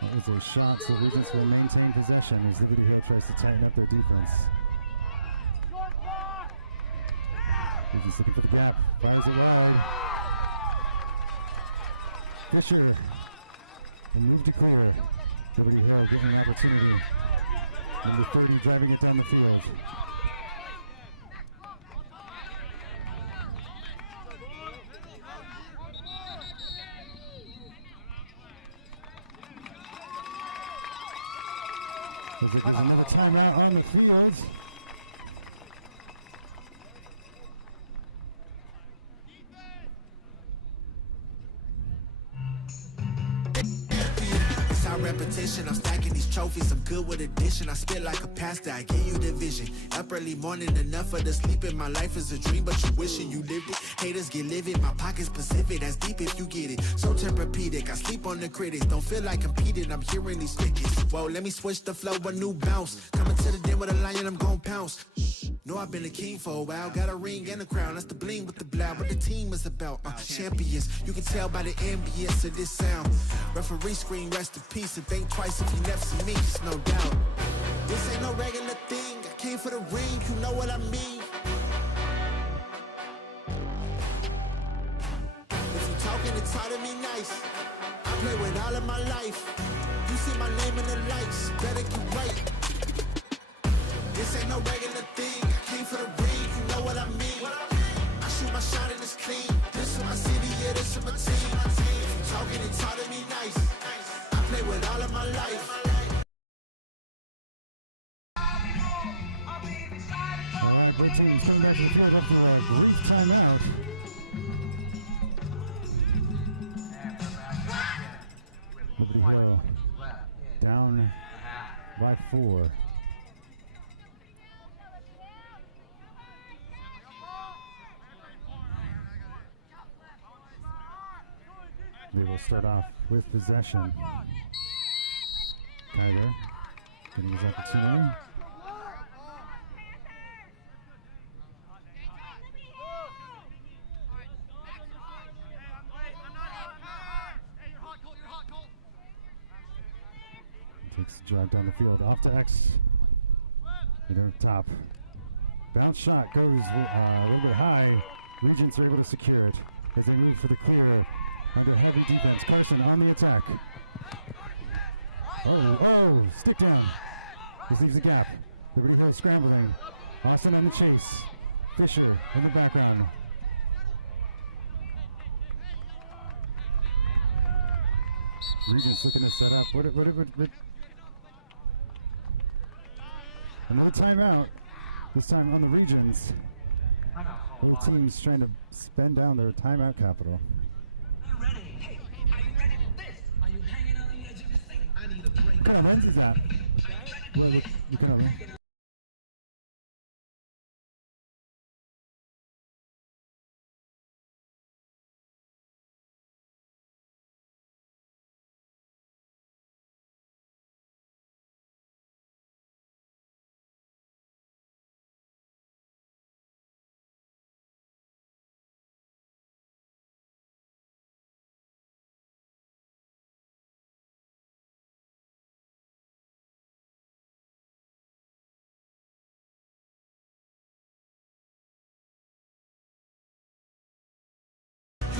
That was a shot, so Regents will maintain possession as Liberty Hill tries to tighten up their defense. Regents looking for the gap. Fires it wide. Fisher. The move to clear. Liberty Hill getting an opportunity. Number 30 driving it down the field. There's another timeout on the field. Repetition, I'm stacking these trophies, I'm good with addition. I spit like a pastor, I give you the vision. Up early morning, enough for the sleep in my life is a dream, but you wishing you lived it. Haters get livid, my pocket's Pacific, that's deep if you get it. So Tempur-Pedic, I sleep on the critics. Don't feel like competing, I'm hearing these crickets. Whoa, let me switch the flow, a new bounce. Coming to the den with a lion, I'm gon' pounce. Know I've been a king for a while, got a ring and a crown, that's the bling with the blow. What the team is about, champions. You can tell by the ambience of this sound. Referee scream, rest in peace, and think twice if you never see me, it's no doubt. This ain't no regular thing, I came for the ring, you know what I mean. If you talking, it's hard to be nice. I play with all of my life. You see my name in the lights, better get right. This ain't no regular thing. I came for the ring, you know what I mean. I shoot my shot and it's clean. This is my city, yeah, this is my team. If you talking and talk to me nice, I play with all of my life. Alright, both teams coming back to the field after a brief timeout. Liberty Hill down by 4. We will start off with possession. Kyler getting his opportunity. Takes a jog down the field, off to X. Right over top. Bounce shot goes a little bit high. Regents are able to secure it as they move for the clear. Under heavy defense. Carson on the attack. Oh, stick down. This leaves a gap. Liberty Hill scrambling. Austin on the chase. Fisher in the background. Regents looking to set up. What? Another timeout. This time on the Regents. Both teams trying to spend down their timeout capital. Come on, when's his at? Well, you can only.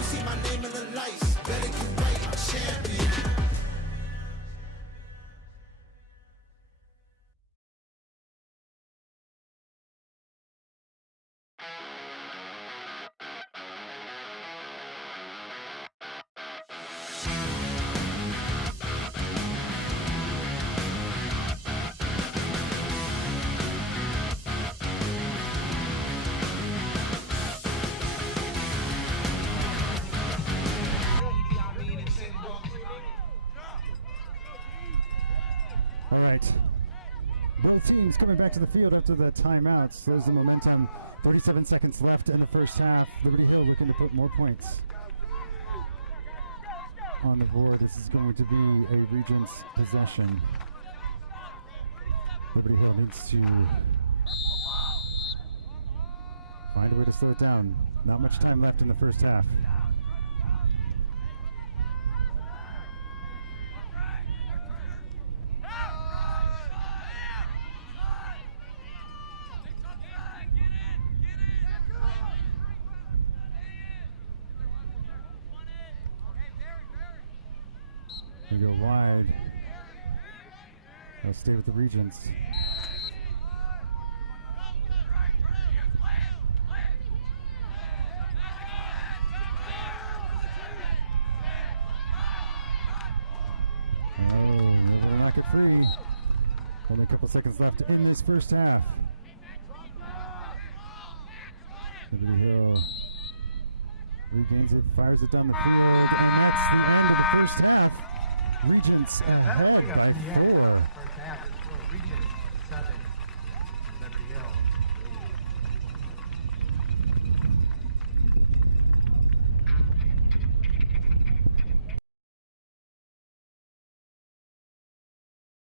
See my name in the lights, better get right, I'm champion. All right. Both teams coming back to the field after the timeouts. There's the momentum. 37 seconds left in the first half. Liberty Hill looking to put more points on the board. This is going to be a Regents possession. Liberty Hill needs to find a way to slow it down. Not much time left in the first half. They go wide. They'll stay with the Regents. Oh, they'll knock it free. Only a couple seconds left in this first half. Liberty Hill regains it, fires it down the field, and that's the end of the first half. Regents ahead by 4. First half is for Regents 7. Liberty Hill.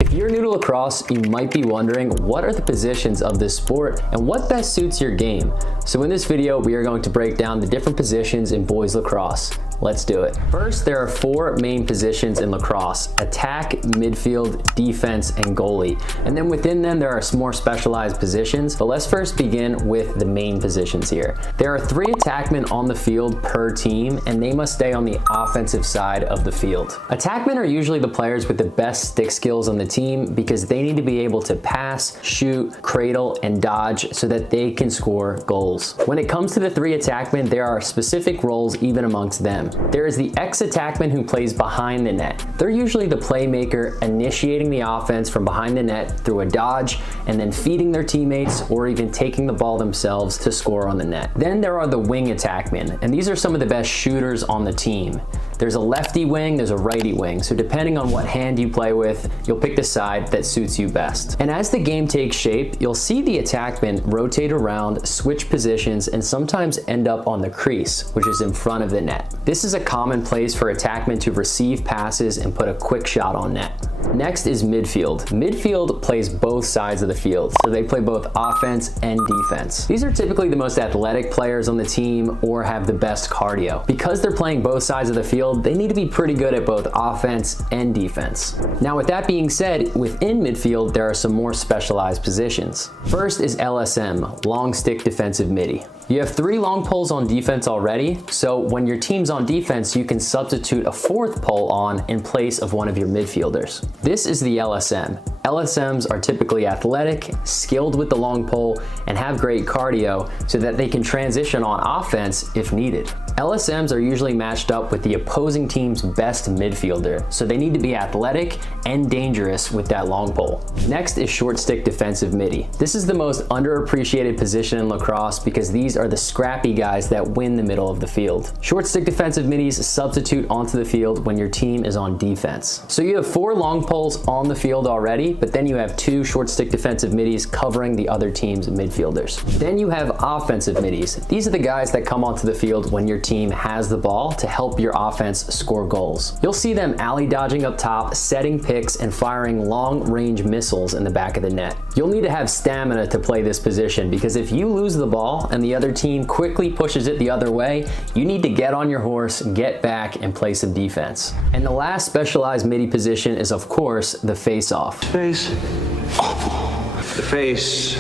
If you're new to lacrosse, you might be wondering what are the positions of this sport and what best suits your game. So in this video, we are going to break down the different positions in boys lacrosse. Let's do it. First, there are 4 main positions in lacrosse: attack, midfield, defense, and goalie. And then within them, there are more specialized positions, but let's first begin with the main positions here. There are 3 attackmen on the field per team, and they must stay on the offensive side of the field. Attackmen are usually the players with the best stick skills on the team because they need to be able to pass, shoot, cradle, and dodge so that they can score goals. When it comes to the 3 attackmen, there are specific roles even amongst them. There is the ex-attackman who plays behind the net. They're usually the playmaker, initiating the offense from behind the net through a dodge and then feeding their teammates or even taking the ball themselves to score on the net. Then there are the wing attackmen, and these are some of the best shooters on the team. There's a lefty wing, there's a righty wing, so depending on what hand you play with, you'll pick the side that suits you best. And as the game takes shape, you'll see the attackmen rotate around, switch positions, and sometimes end up on the crease, which is in front of the net. This is a common place for attackmen to receive passes and put a quick shot on net. Next is midfield. Midfield plays both sides of the field, so they play both offense and defense. These are typically the most athletic players on the team or have the best cardio. Because they're playing both sides of the field, they need to be pretty good at both offense and defense. Now, with that being said, within midfield, there are some more specialized positions. First is LSM, long stick defensive midi. You have 3 long poles on defense already, so when your team's on defense, you can substitute a 4th pole on in place of one of your midfielders. This is the LSM. LSMs are typically athletic, skilled with the long pole, and have great cardio so that they can transition on offense if needed. LSMs are usually matched up with the opposing team's best midfielder, so they need to be athletic and dangerous with that long pole. Next is short stick defensive midi. This is the most underappreciated position in lacrosse because these are the scrappy guys that win the middle of the field. Short stick defensive midis substitute onto the field when your team is on defense. So you have 4 long poles on the field already, but then you have 2 short stick defensive midis covering the other team's midfielders. Then you have offensive midis. These are the guys that come onto the field when your team has the ball to help your offense score goals. You'll see them alley dodging up top, setting picks, and firing long-range missiles in the back of the net. You'll need to have stamina to play this position because if you lose the ball and the other team quickly pushes it the other way, you need to get on your horse, get back, and play some defense. And the last specialized midi position is, of course, the face-off. Face. The face.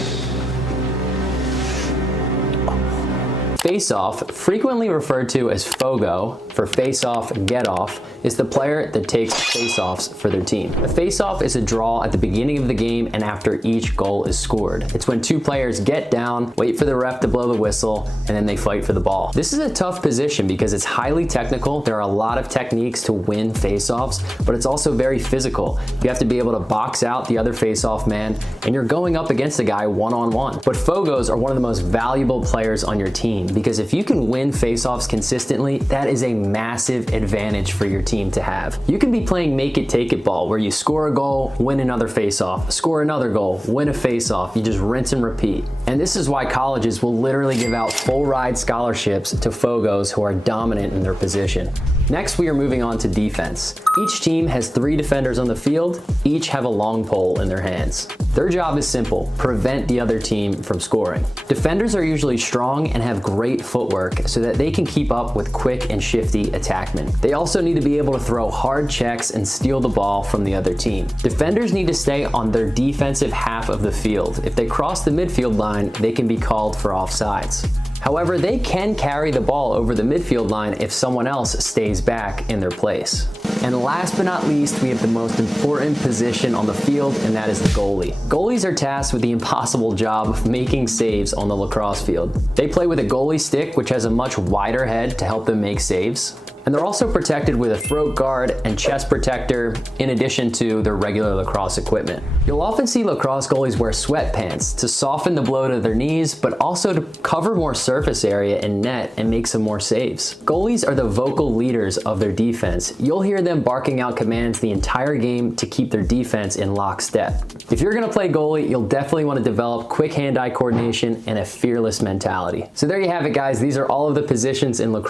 Face-off, frequently referred to as FOGO, for face-off, get-off, is the player that takes face-offs for their team. A face-off is a draw at the beginning of the game and after each goal is scored. It's when 2 players get down, wait for the ref to blow the whistle, and then they fight for the ball. This is a tough position because it's highly technical. There are a lot of techniques to win face-offs, but it's also very physical. You have to be able to box out the other face-off man, and you're going up against a guy one-on-one. But Fogos are one of the most valuable players on your team because if you can win face-offs consistently, that is a massive advantage for your team to have. You can be playing make it take it ball where you score a goal, win another face-off, score another goal, win a face-off. You just rinse and repeat. And this is why colleges will literally give out full ride scholarships to Fogos who are dominant in their position. Next, we are moving on to defense. Each team has 3 defenders on the field, each have a long pole in their hands. Their job is simple: prevent the other team from scoring. Defenders are usually strong and have great footwork so that they can keep up with quick and shifty attackmen. They also need to be able to throw hard checks and steal the ball from the other team. Defenders need to stay on their defensive half of the field. If they cross the midfield line, they can be called for offsides. However, they can carry the ball over the midfield line if someone else stays back in their place. And last but not least, we have the most important position on the field, and that is the goalie. Goalies are tasked with the impossible job of making saves on the lacrosse field. They play with a goalie stick, which has a much wider head to help them make saves. And they're also protected with a throat guard and chest protector in addition to their regular lacrosse equipment. You'll often see lacrosse goalies wear sweatpants to soften the blow to their knees, but also to cover more surface area in net and make some more saves. Goalies are the vocal leaders of their defense. You'll hear them barking out commands the entire game to keep their defense in lockstep. If you're gonna play goalie, you'll definitely want to develop quick hand-eye coordination and a fearless mentality. So there you have it, guys. These are all of the positions in lacrosse.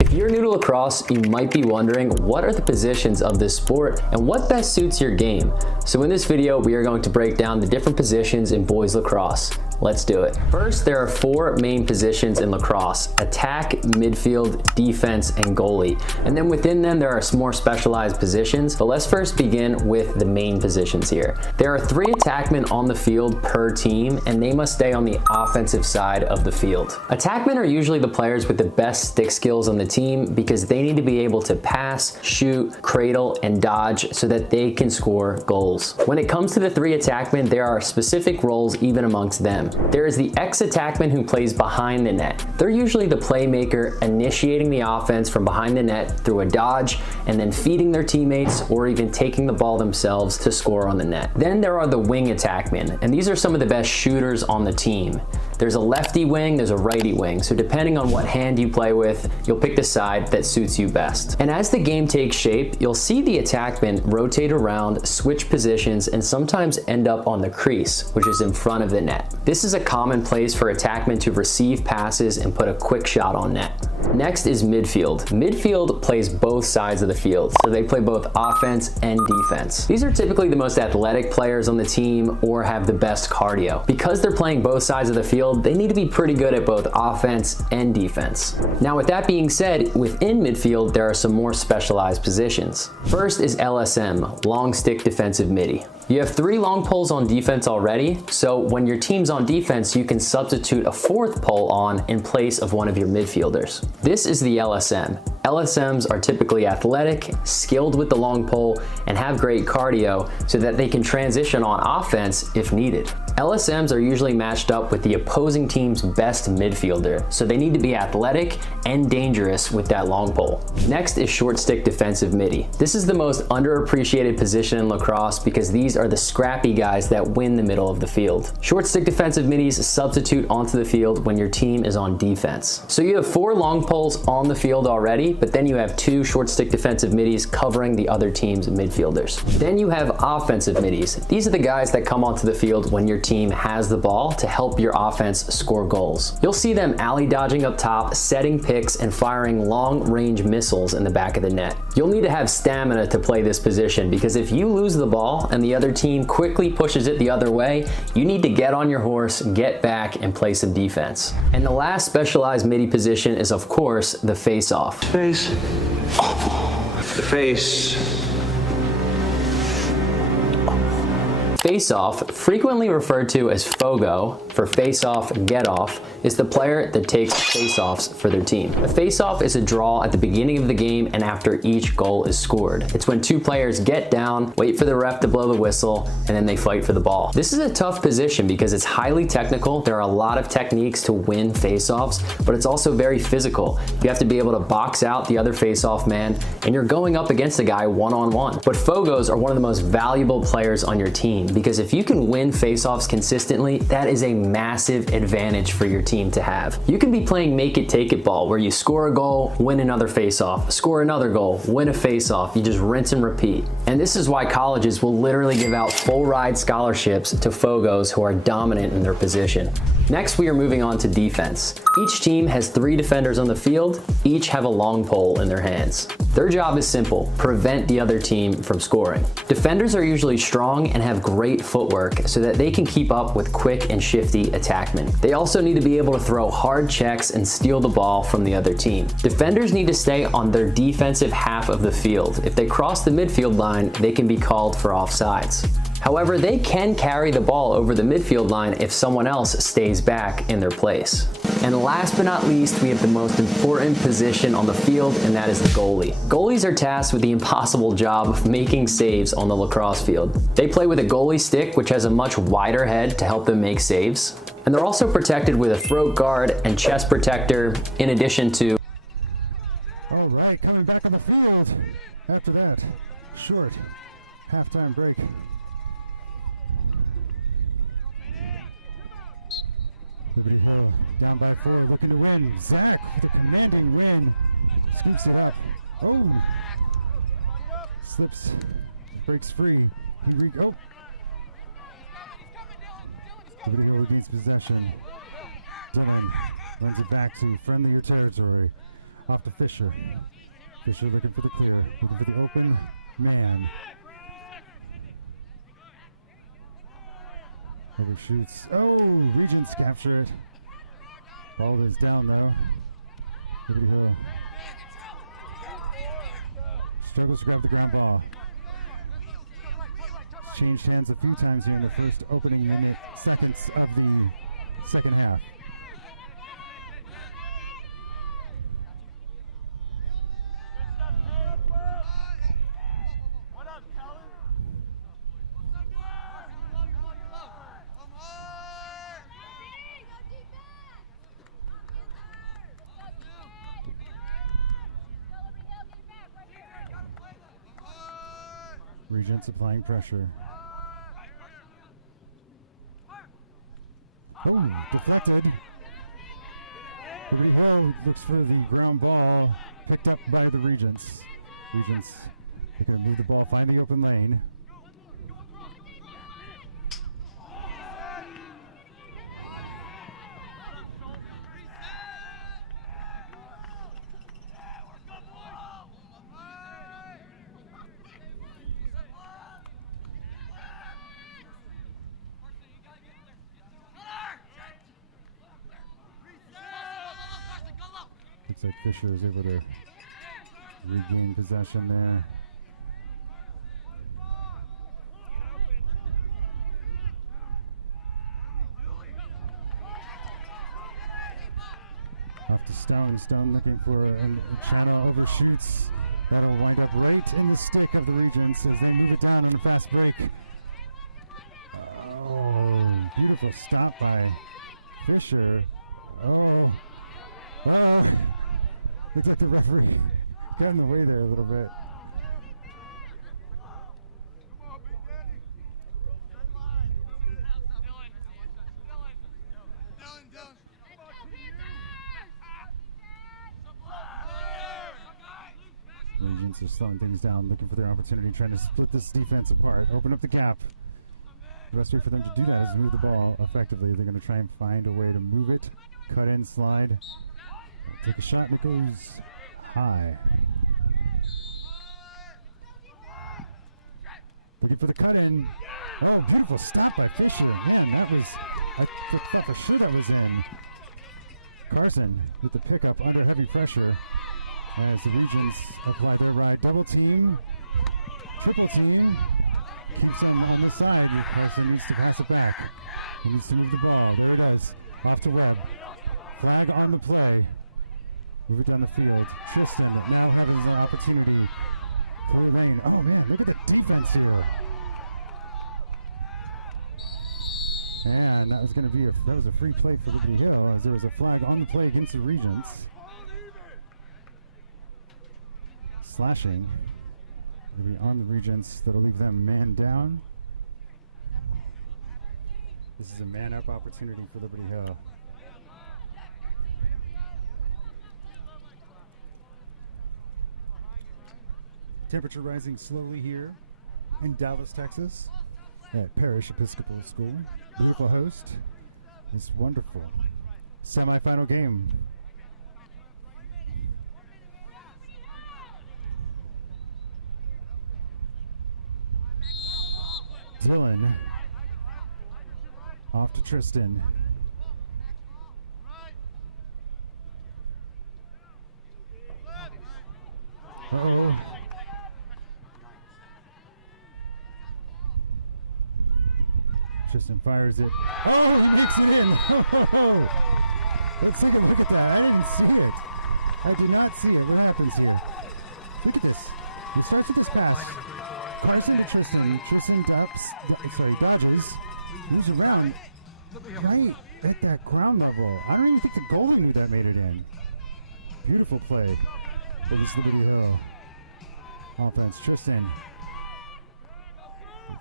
If you're new to lacrosse, you might be wondering what are the positions of this sport and what best suits your game. So in this video, we are going to break down the different positions in boys lacrosse. Let's do it. First, there are 4 main positions in lacrosse: attack, midfield, defense, and goalie. And then within them, there are some more specialized positions. But let's first begin with the main positions here. There are 3 attackmen on the field per team, and they must stay on the offensive side of the field. Attackmen are usually the players with the best stick skills on the team because they need to be able to pass, shoot, cradle, and dodge so that they can score goals. When it comes to the 3 attackmen, there are specific roles even amongst them. There is the ex-attackman who plays behind the net. They're usually the playmaker, initiating the offense from behind the net through a dodge and then feeding their teammates or even taking the ball themselves to score on the net. Then there are the wing attackmen, and these are some of the best shooters on the team. There's a lefty wing, there's a righty wing, so depending on what hand you play with, you'll pick the side that suits you best. And as the game takes shape, you'll see the attackmen rotate around, switch positions, and sometimes end up on the crease, which is in front of the net. This is a common place for attackmen to receive passes and put a quick shot on net. Next is midfield. Midfield plays both sides of the field, so they play both offense and defense. These are typically the most athletic players on the team or have the best cardio. Because they're playing both sides of the field, they need to be pretty good at both offense and defense. Now, with that being said, within midfield, there are some more specialized positions. First is LSM, long stick defensive midi. You have 3 long poles on defense already, so when your team's on defense, you can substitute a 4th pole on in place of one of your midfielders. This is the LSM. LSMs are typically athletic, skilled with the long pole, and have great cardio so that they can transition on offense if needed. LSMs are usually matched up with the opposing team's best midfielder, so they need to be athletic and dangerous with that long pole. Next is short stick defensive midi. This is the most underappreciated position in lacrosse because these are the scrappy guys that win the middle of the field. Short stick defensive midis substitute onto the field when your team is on defense. So you have 4 long poles on the field already, but then you have 2 short stick defensive midis covering the other team's midfielders. Then you have offensive midis. These are the guys that come onto the field when your team has the ball to help your offense score goals. You'll see them alley dodging up top, setting picks, and firing long-range missiles in the back of the net. You'll need to have stamina to play this position because if you lose the ball and the other team quickly pushes it the other way, you need to get on your horse, get back, and play some defense. And the last specialized midi position is, of course, the face-off. Face. The face. Face-off, frequently referred to as FOGO, for face-off, get-off, is the player that takes face-offs for their team. A face-off is a draw at the beginning of the game and after each goal is scored. It's when 2 players get down, wait for the ref to blow the whistle, and then they fight for the ball. This is a tough position because it's highly technical. There are a lot of techniques to win face-offs, but it's also very physical. You have to be able to box out the other face-off man, and you're going up against a guy one-on-one. But Fogos are one of the most valuable players on your team because if you can win face-offs consistently, that is a massive advantage for your team to have. You can be playing make it take it ball where you score a goal, win another face-off, score another goal, win a face-off. You just rinse and repeat. And this is why colleges will literally give out full ride scholarships to Fogos who are dominant in their position. Next, we are moving on to defense. Each team has 3 defenders on the field, each have a long pole in their hands. Their job is simple: prevent the other team from scoring. Defenders are usually strong and have great footwork so that they can keep up with quick and shifty attackmen. They also need to be able to throw hard checks and steal the ball from the other team. Defenders need to stay on their defensive half of the field. If they cross the midfield line, they can be called for offsides. However, they can carry the ball over the midfield line if someone else stays back in their place. And last but not least, we have the most important position on the field, and that is the goalie. Goalies are tasked with the impossible job of making saves on the lacrosse field. They play with a goalie stick, which has a much wider head to help them make saves. And they're also protected with a throat guard and chest protector, in addition to... All right, coming back on the field after that short halftime break. Down by 4, looking to win. Zach with a commanding win. Scoops it up. Oh! Slips, breaks free. Here we go. Everybody regains possession. Dylan runs it back to friendlier territory. Off to Fisher. Fisher looking for the clear. Looking for the open man. Overshoots. Oh, Regents capture it. Ball is down though. Liberty Hill struggles to grab the ground ball. It's changed hands a few times here in the first opening seconds of the second half. Regents applying pressure. Oh, deflected. Oh, looks for the ground ball, picked up by the Regents. Regents are going to move the ball, find the open lane. Looks like Fisher is able to regain possession there. Off to Stone. Stone looking for and China overshoots. That'll wind up right in the stick of the Regents as they move it down in a fast break. Oh, beautiful stop by Fisher. Oh. Looks like the referee got in the way there a little bit. Regents are slowing things down, looking for their opportunity, trying to split this defense apart, open up the gap. The best way for them to do that is move the ball effectively. They're going to try and find a way to move it, cut in, slide. Take a shot that goes high. Looking for the cut in. Oh, beautiful stop by Fisher. Man, that was, I thought for sure that was in. Carson with the pickup under heavy pressure. As the Regents apply their right. Double team, triple team. Keeps on the side. Carson needs to pass it back. He needs to move the ball. There it is. Off to Webb. Flag on the play. Move it down the field. Tristan now having the opportunity. Chloe Lane. Oh man, look at the defense here. And that was going to be that was a free play for Liberty Hill as there was a flag on the play against the Regents. Slashing. It'll be on the Regents. That'll leave them man down. This is a man up opportunity for Liberty Hill. Temperature rising slowly here in Dallas, Texas at Parish Episcopal School. Beautiful host. This wonderful semifinal game. Dylan off to Tristan. Uh-oh. Tristan fires it. Oh, he makes it in! Oh, let's take a look at that. I didn't see it. I did not see it. What happens here? Look at this. He starts with this pass. Carson to Tristan. Tristan dodges. Moves around. Right at that ground level. I don't even think the goalie knew that made it in. Beautiful play for this Liberty Hill offense. Tristan.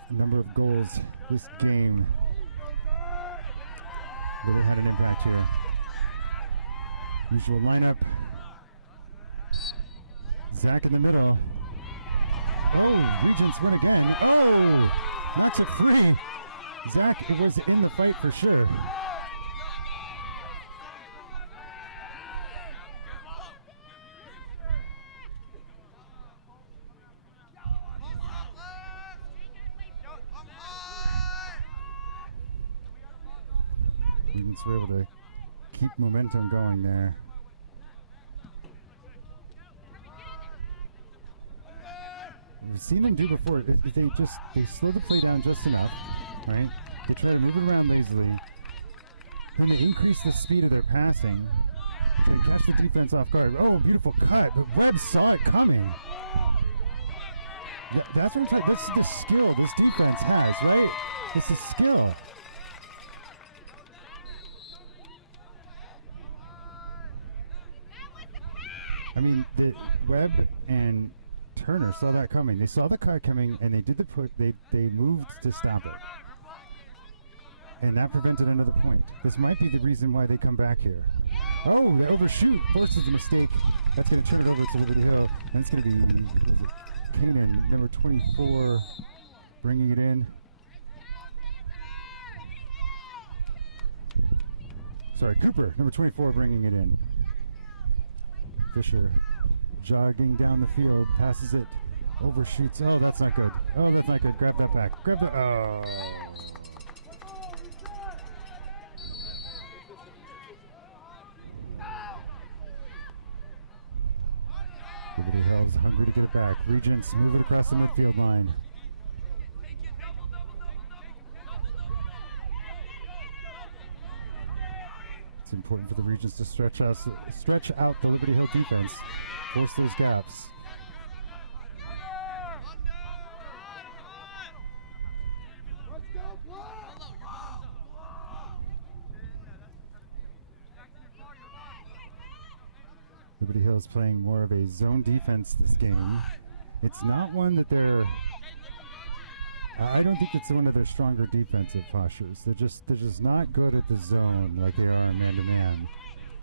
Number of goals this game. Really had an impact here. Usual lineup. Zach in the middle. Oh, Regents win again. Oh, knocks it free. Zach was in the fight for sure. Regents were able to keep momentum going there. We've seen them do before. They slow the play down just enough, right? They try to move it around lazily. Then they increase the speed of their passing. They catch the defense off guard. Oh, beautiful cut. The Webb saw it coming. That's what I'm talking. This is the skill this defense has, right? It's the skill. I mean, the Webb and Turner saw that coming. They saw the cut coming, and they did the put. They moved to stop it, and that prevented another point. This might be the reason why they come back here. Oh, they overshoot. Forces a mistake. That's going to turn it over to Liberty Hill, and it's going to be Kanan, number 24, bringing it in. Sorry, Cooper, number 24, bringing it in. Fisher jogging down the field, passes it, overshoots. Oh, that's not good. Oh, that's not good. Grab that back. Grab the. Oh. Liberty Hill is hungry to get back. Regents moving across the midfield line. It's important for the Regents to stretch out the Liberty Hill defense, force those gaps. Liberty Hill is playing more of a zone defense this game. It's not one that they're... I don't think it's one of their stronger defensive postures. They're just not good at the zone like they are man-to-man.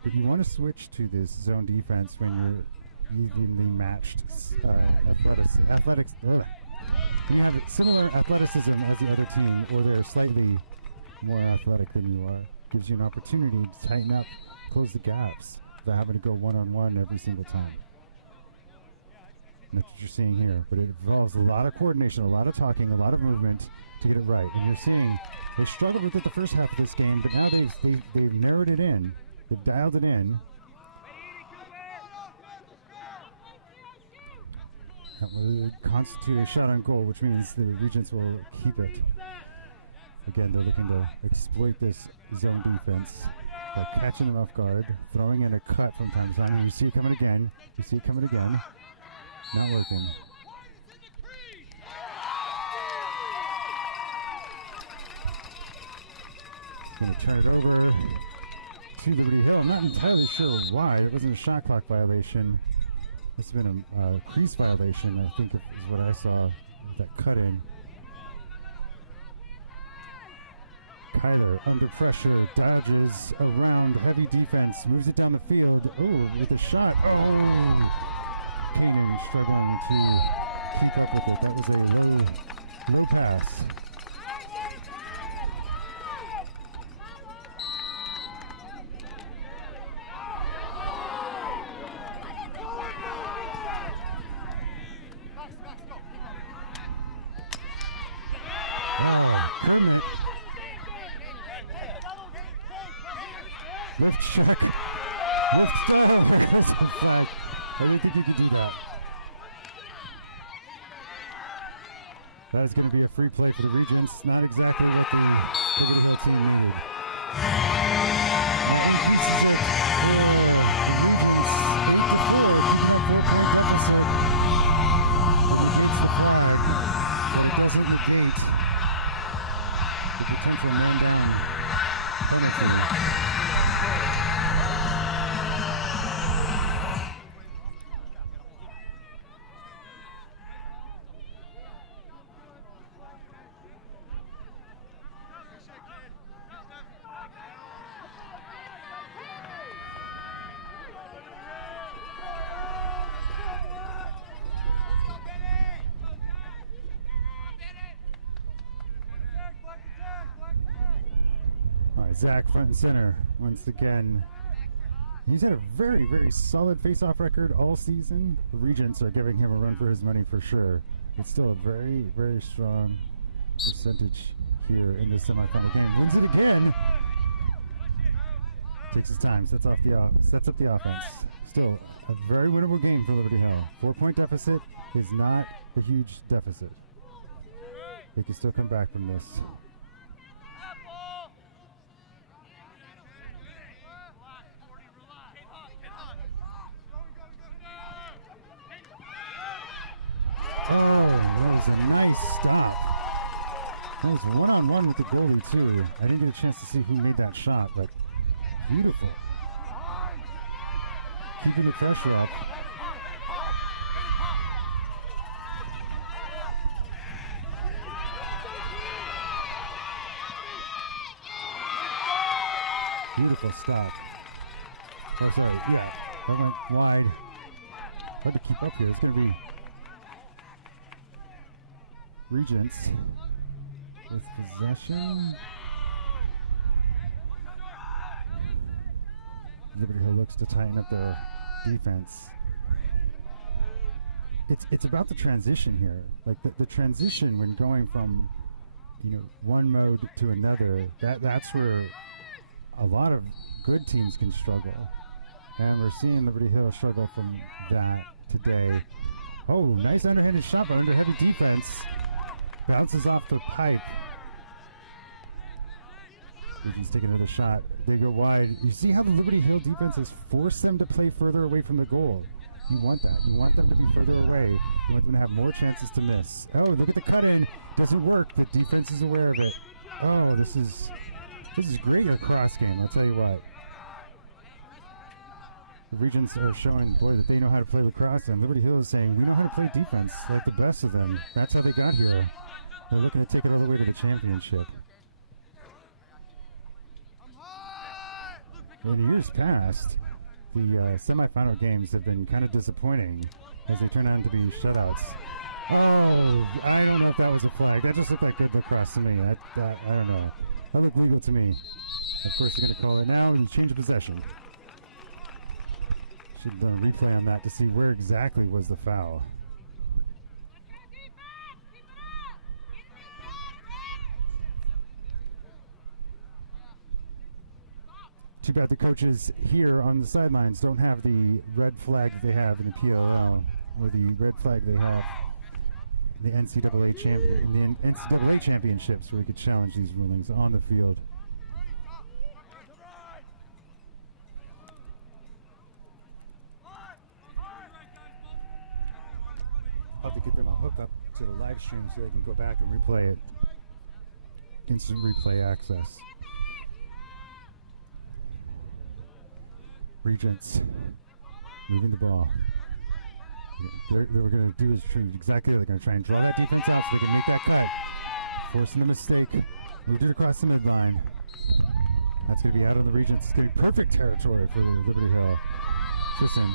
But you want to switch to this zone defense when you're evenly matched athletics. You have similar athleticism as the other team, or they're slightly more athletic than you are. Gives you an opportunity to tighten up, close the gaps, without having to go one-on-one every single time. And that's what you're seeing here. But it involves a lot of coordination, a lot of talking, a lot of movement to get it right. And you're seeing they struggled with it the first half of this game, but now they've narrowed it in. They've dialed it in. That will constitute a shot on goal, which means the Regents will keep it. Again, they're looking to exploit this zone defense by catching them off guard, throwing in a cut from time to time. And you see it coming again. You see it coming again. Not working. Going to turn it over to Liberty Hill. I'm not entirely sure why. It wasn't a shot clock violation. It's been a crease violation, I think is what I saw with that cut in. Kyler under pressure, dodges around heavy defense, moves it down the field. Oh, with a shot. Oh! Kanan struggling to keep up with it. That was a low pass. Left check. Left goal. That's a foul. I didn't think you could do that. That is going to be a free play for the Regents. Not exactly what the Liberty Hill team needed. The potential man-down penalty. Zach front and center once again. He's had a very, very solid face-off record all season. The Regents are giving him a run for his money for sure. It's still a very, very strong percentage here in the semifinal game. Wins it again. Takes his time, sets up the offense. Still a very winnable game for Liberty Hill. 4-point deficit is not a huge deficit. They can still come back from this. Oh, that was a nice stop. That was one-on-one with the goalie, too. I didn't get a chance to see who made that shot, but beautiful. Keeping the pressure up. Beautiful stop. Oh, sorry. Yeah, that went wide. Hard to keep up here. It's going to be Regents with possession. Liberty Hill looks to tighten up their defense. It's about the transition here. Like the transition when going from, you know, one mode to another, that's where a lot of good teams can struggle. And we're seeing Liberty Hill struggle from that today. Oh, nice underhanded shot, but under heavy defense. Bounces off the pipe. Regents take another shot. They go wide. You see how the Liberty Hill defense has forced them to play further away from the goal. You want that. You want them to be further away. You want them to have more chances to miss. Oh, look at the cut-in. Doesn't work. The defense is aware of it. Oh, this is great lacrosse game, I'll tell you what. The Regents are showing, boy, that they know how to play lacrosse, and Liberty Hill is saying, we know how to play defense like the best of them. That's how they got here. They're looking to take it all the way to the championship. In years past, the semifinal games have been kind of disappointing as they turn out to be shutouts. Oh, I don't know if that was a flag. That just looked like good lacrosse to me. I don't know. That looked legal to me. Of course, they're going to call it now and change of possession. Should have done a replay on that to see where exactly was the foul. Too bad the coaches here on the sidelines don't have the red flag that they have in the PLL, or the red flag they have in the NCAA championships, where we could challenge these rulings on the field. I'll have to get them a hookup to the live stream so they can go back and replay it. Instant replay access. Regents moving the ball. What we're going to do is exactly what they're going to try and draw that defense out so they can make that cut. Forcing a mistake. Moved it across the midline. That's going to be out of the Regents. It's going to be perfect territory for the Liberty Hill. Listen.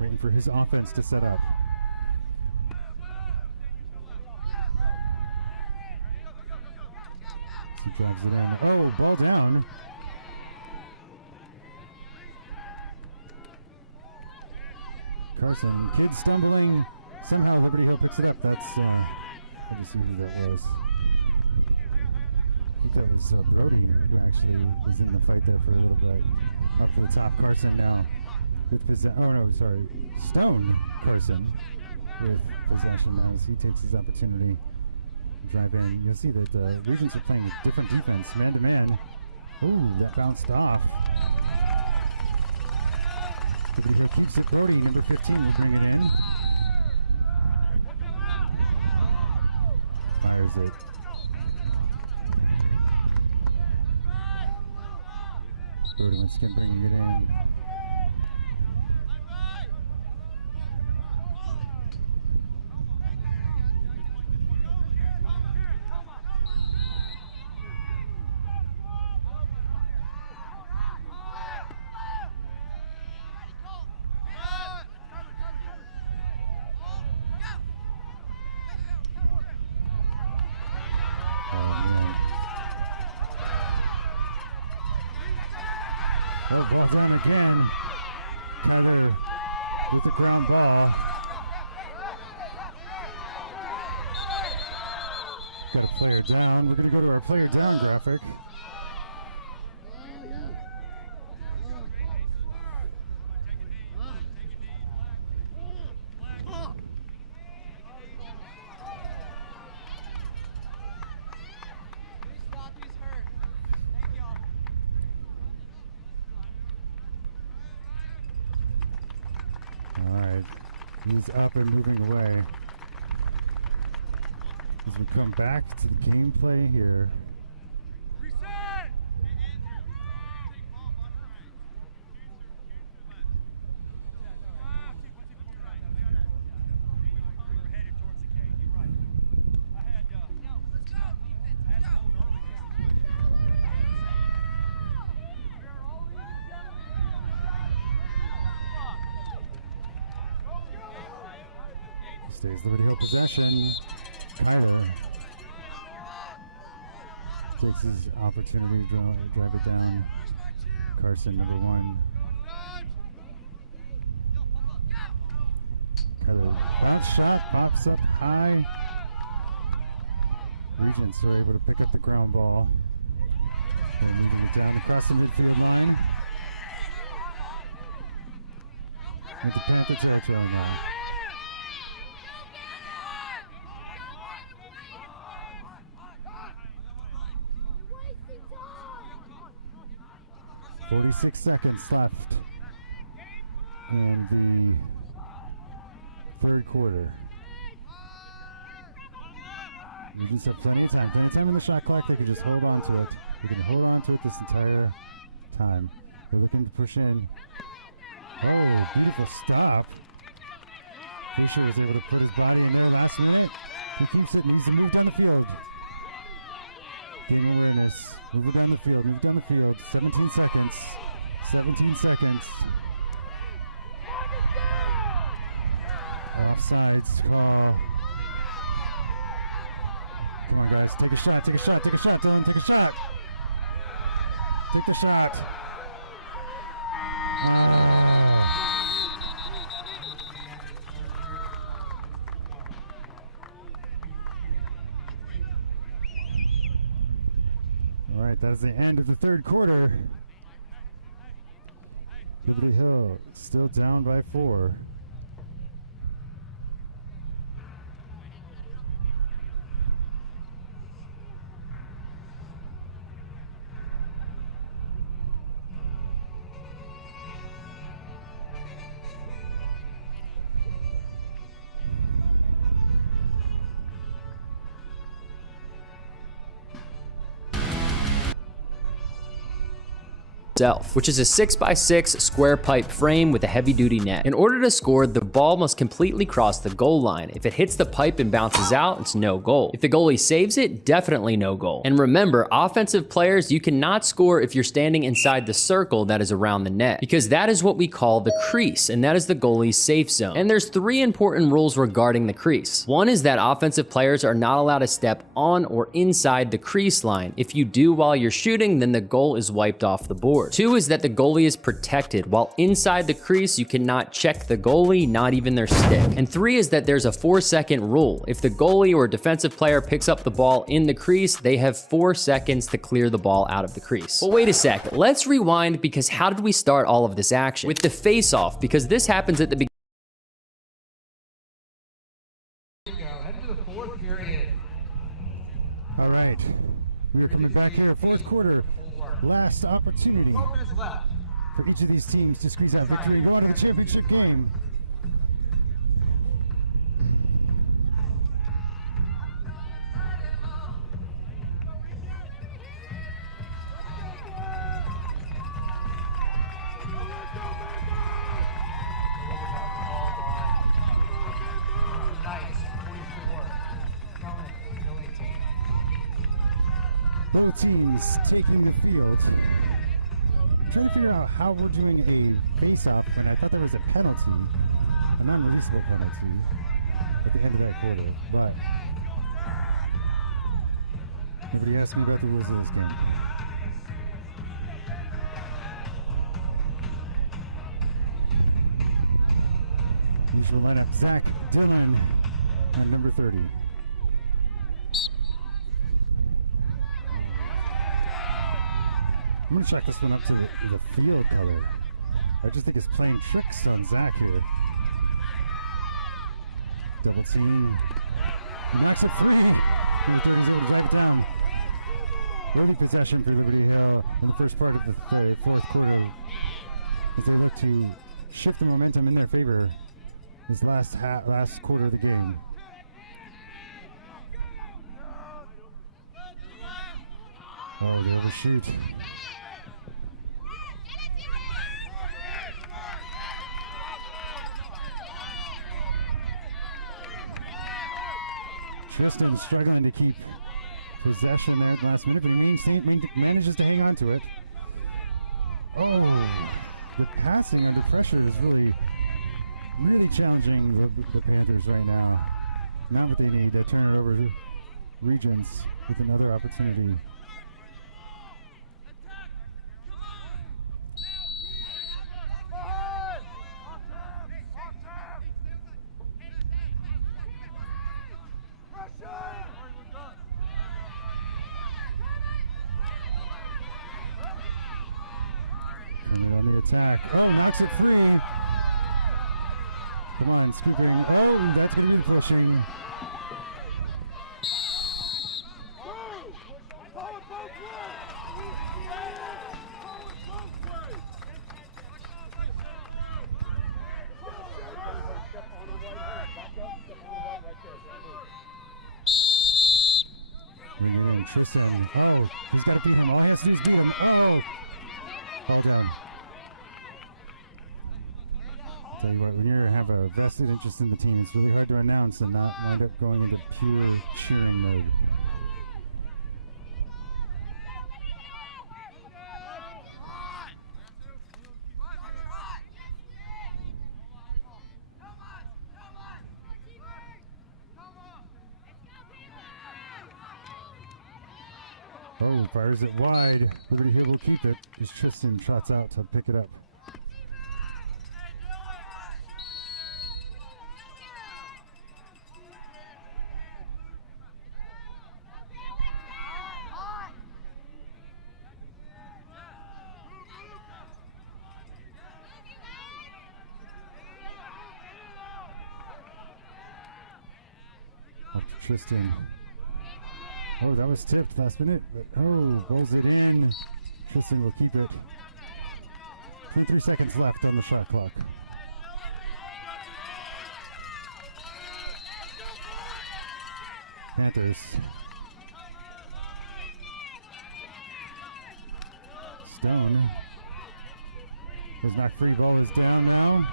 Waiting for his offense to set up. He drives it on. Oh, ball down. Carson, kid stumbling. Somehow Liberty Hill picks it up. That's, let me see who that was. I think that was Brody, who actually was in the fight there for a little bit. Up to the top, Carson now. With Stone Carson with possession now as he takes his opportunity to drive in. You'll see that the Regents are playing with different defense, man to man. Ooh, that bounced off. He keeps supporting number 15 to bring it in. Fires it. Brody once again bringing it in. Oh, ball down again. Cover with the ground ball. Got a player down. We're going to go to our player down graphic. Alright, he's up and moving away. As we come back to the gameplay here. Stays the video possession. Kyler takes his opportunity to drive it down. Carson, number 1. Kyler, that shot pops up high. Regents are able to pick up the ground ball. And moving it down across the midfield line. With the Panther territory now. .46 seconds left in the third quarter. We just have plenty of time. Plenty of time in the shot clock. They can just hold on to it. We can hold on to it this entire time. They're looking to push in. Oh, beautiful stop. Fisher was able to put his body in there last minute. He keeps it, needs to move down the field. Game awareness. Move it down the field. Move down the field. 17 seconds. 17 seconds. Offsides call. Come on, guys. Take a shot. Take a shot. Take a shot, Dylan. Take a shot. Take the shot. All right, that is the end of the third quarter. Liberty Hill still down by 4. Which is a 6x6 square pipe frame with a heavy duty net. In order to score, the ball must completely cross the goal line. If it hits the pipe and bounces out, it's no goal. If the goalie saves it, definitely no goal. And remember, offensive players, you cannot score if you're standing inside the circle that is around the net, because that is what we call the crease, and that is the goalie's safe zone. And there's 3 important rules regarding the crease. One is that offensive players are not allowed to step on or inside the crease line. If you do while you're shooting, then the goal is wiped off the board. 2 is that the goalie is protected. While inside the crease, you cannot check the goalie, not even their stick. And 3 is that there's a 4-second rule. If the goalie or defensive player picks up the ball in the crease, they have 4 seconds to clear the ball out of the crease. But wait a sec, let's rewind, because how did we start all of this action? With the face-off, because this happens at the beginning. Heading to the 4th period. All right, we're coming back here, 4th quarter. Last opportunity 12 minutes left. for each of these teams to squeeze out victory and go on to the championship game. Both teams taking the field. I'm trying to figure out how we're doing a face-off when I thought there was a penalty, a non-releasable penalty at the end of that quarter, but nobody asked me about the rules of this game. Usual lineup: Zach Dillon at number 30. I'm going to check this one up to the field color. I just think it's playing tricks on Zach here. Double team. He knocks it free. He throws it right down. Early possession for Liberty Hill in the first part of the fourth quarter, as they look to shift the momentum in their favor this last quarter of the game. Oh, they overshoot. Tristan struggling to keep possession there at the last minute, but he manages to hang on to it. Oh, the passing under pressure is really challenging the Panthers right now. Now what they need to turn it over to Regents with another opportunity. Attack. Oh, knocks it free. Come on, scooping. Oh, that's going to be pushing. Bringing in Tristan. Oh, he's got to beat him. All he has to do is beat him. Oh, well done. Tell you what, when you have a vested interest in the team, it's really hard to announce and not wind up going into pure cheering mode. Oh, fires it wide. Liberty Hill will keep it as Tristan shots out to pick it up. Tristan. Oh, that was tipped last minute. But, oh, rolls it in. Tristan will keep it. 23 seconds left on the shot clock. Panthers. Stone. His knock free ball is down now.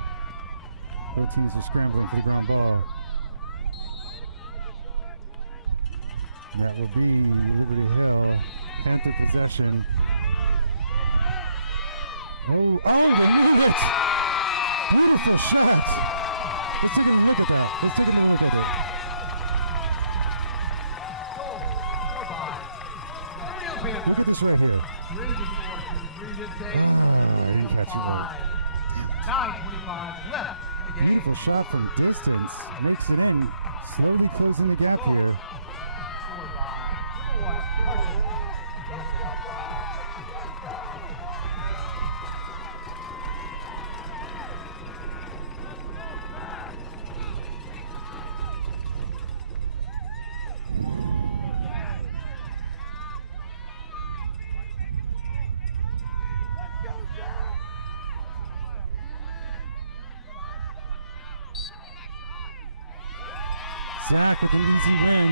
Both teams are scrambling for the ground ball. That will be Liberty Hill. Panther possession. Oh, they made it! Beautiful shot! Let's take a look at that. Let's take a look at it. Look at this right here. You got you right. 9:25 left in the game. Beautiful shot from distance. Makes it in. Slowly closing the gap here. Zach with an easy win.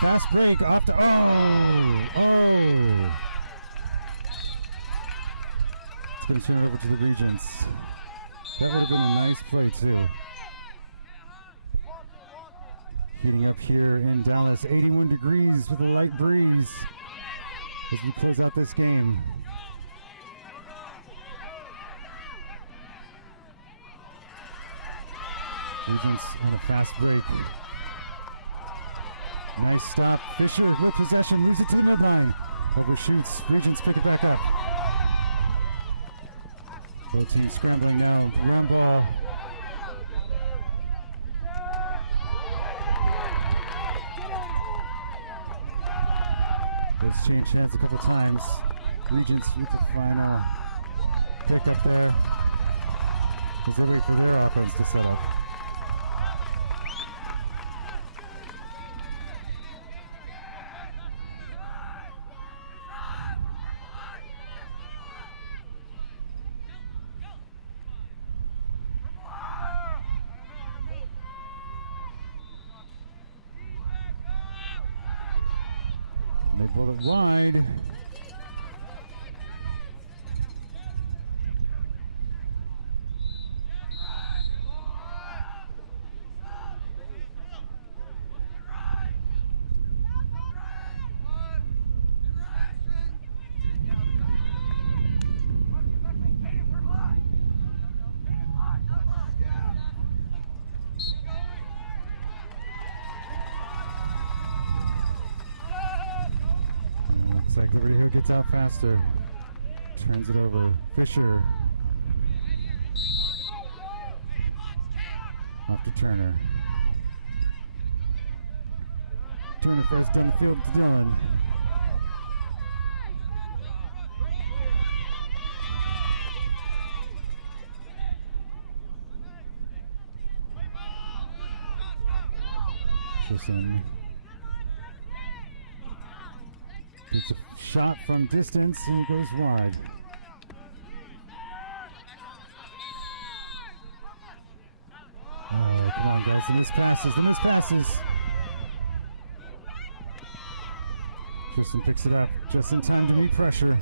Fast break off to, It's going to turn over to the Regents. That would have been a nice play too. Heating up here in Dallas, 81 degrees with a light breeze as we close out this game. Regents on a fast break. Nice stop. Fisher with possession. Moves the table down. Overshoots. Regents pick it back up. Both teams scrambling now. One ball. Let's change hands a couple times. Regents with the final pick up there. There's only for their offense to set up. They pull it wide. Looks like everybody here gets out faster. Turns it over. Fisher. Off to Turner. Turner first down the field to Dylan. Tristan gets a shot from distance and it goes wide. Oh, come on, guys. The missed passes. Tristan picks it up just in time to meet pressure.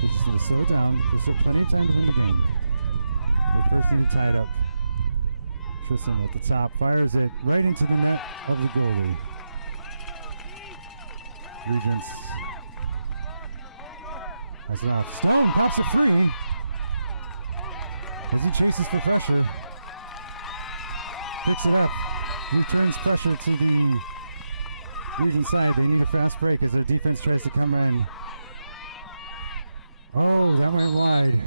Just going to slow down. There's still plenty of time to win the game. They're both being tied up. Tristan at the top fires it right into the net of the goalie. Regents has it off. Stone pops it through as he chases the pressure. Picks it up. Returns pressure to the Regents side. They need a fast break as their defense tries to come in. Oh, that went wide.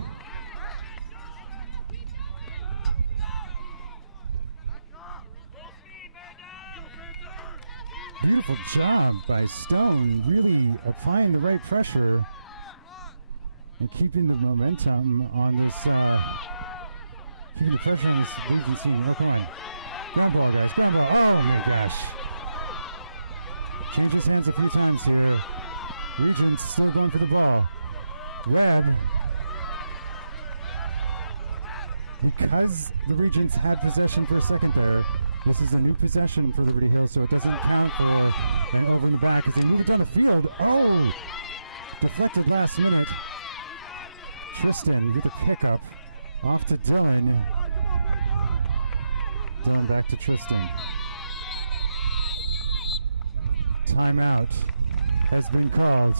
Beautiful job by Stone, really applying the right pressure and keeping the momentum on this, keeping the pressure on this Regents team. Okay. Ground ball, guys. Ground ball. Oh my gosh. Changes hands a few times here. Regents still going for the ball. Webb. Because the Regents had possession for a second there, this is a new possession for Liberty Hill, so it doesn't count for an over in the back. As they move down the field, oh! Deflected last minute. Tristan with a pickup off to Dylan. Dylan back to Tristan. Timeout has been called.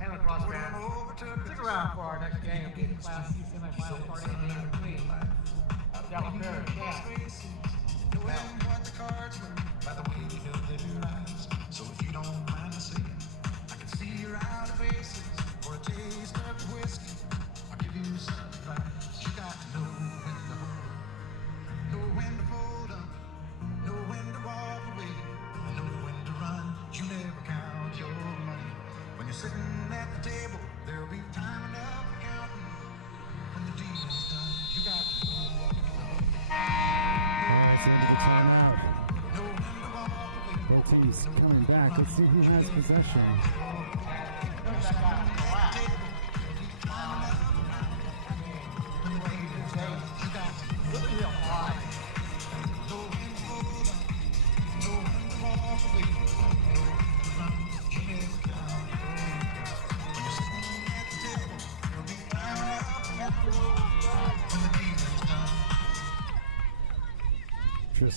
And Lacrosse fans, stick around for our next game of the Class C semifinal party in between Dallas Bears and By the way you held their eyes. So if you don't mind me saying, I can see your outer faces for a taste of whiskey. I'll give you some advice. You got to know when to hold, know when to fold up, know when to walk away, and know when to run. You never count your money. When you're sitting at the table, there'll be time enough for counting. When the deal's done, you got to know what to hold. That's into the timeout. Both teams coming back. Let's see who has possession.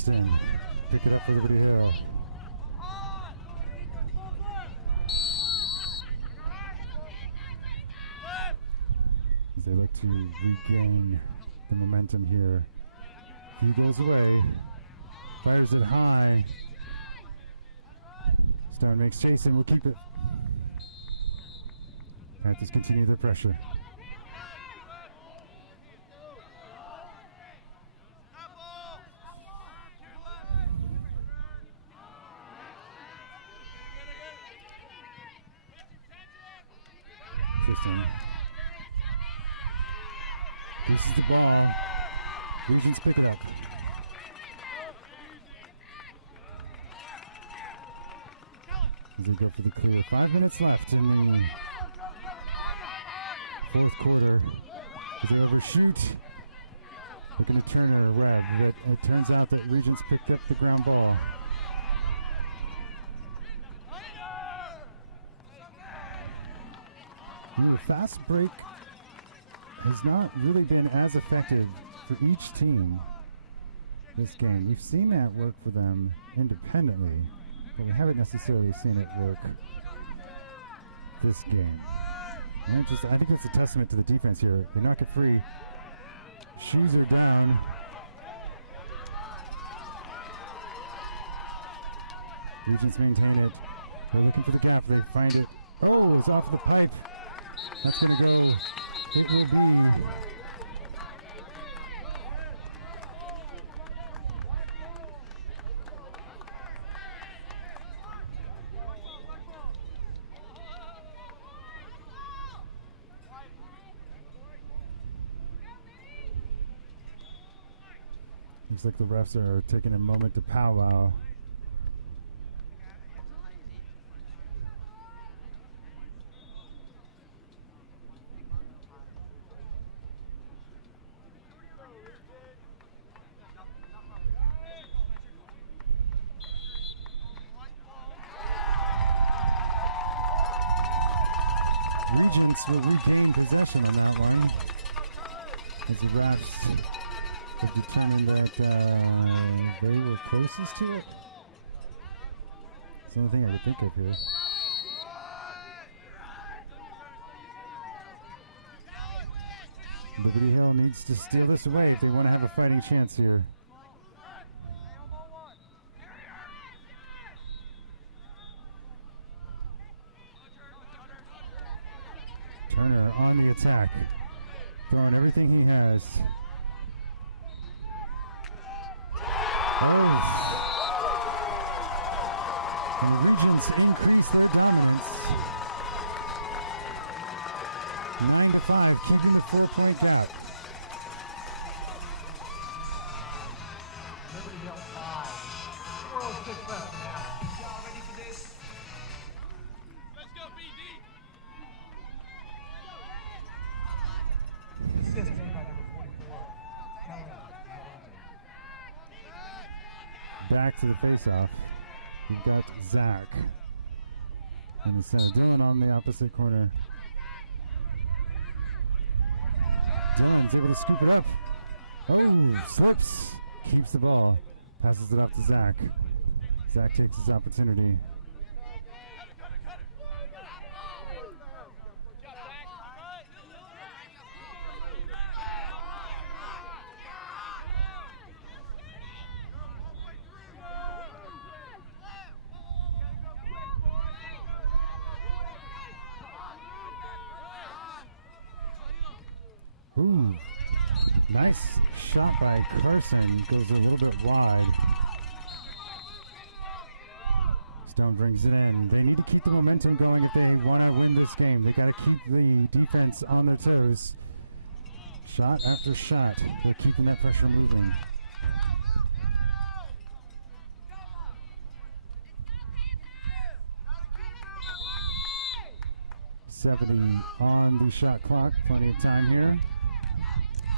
Tristan, pick it up for Liberty Hero. As they look to regain the momentum here. He goes away, fires it high. Stone makes chase and will keep it. Panthers continue their pressure. Tristan. This is the ball. Regents pick it up. As we go for the clear. 5 minutes left in the fourth quarter. As they overshoot. Looking to turn it red, but it turns out that Regents picked up the ground ball. The fast break has not really been as effective for each team this game. We've seen that work for them independently, but we haven't necessarily seen it work this game. And I think it's a testament to the defense here. They knock it free. Shoes are down. Regents maintain it. They're looking for the gap. They find it. Oh, it's off the pipe. That's going to go. It will be. Looks like the refs are taking a moment to powwow. Regents will regain possession on that one as the refs have determined that they were closest to it. It's the only thing I could think of here. Liberty Hill needs to steal this away if they want to have a fighting chance here. Turner on the attack, throwing everything he has. Oh. And the Regents increase their dominance. 9-5, keeping the 4-point gap. Liberty Hill 5. 4:06 left now. Y'all ready for this? Let's go, BD. Assist made by number 44. Back to the face-off. We've got Zach. And it's Dylan on the opposite corner. Dylan's able to scoop it up. Oh, slips. Keeps the ball. Passes it off to Zach. Zach takes his opportunity. Ooh, nice shot by Carson. Goes a little bit wide. Stone brings it in. They need to keep the momentum going if they want to win this game. They got to keep the defense on their toes. Shot after shot. They're keeping that pressure moving. .70 on the shot clock. Plenty of time here.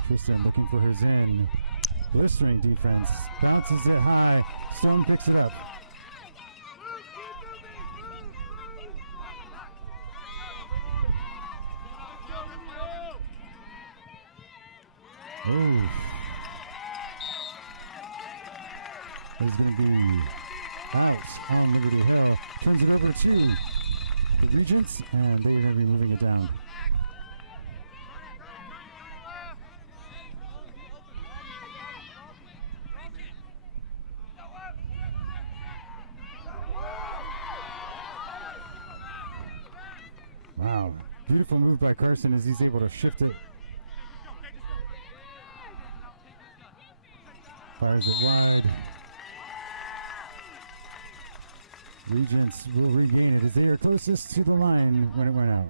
Tristan looking for her Zen. Blistering defense. Bounces it high. Stone picks it up. Ooh. is going to be out on Liberty Hill. Turns it over to the Regents, and they're going to be moving it down. Wow, beautiful move by Carson as he's able to shift it. Fires it wide. Regents will regain it as they are closest to the line when it went out.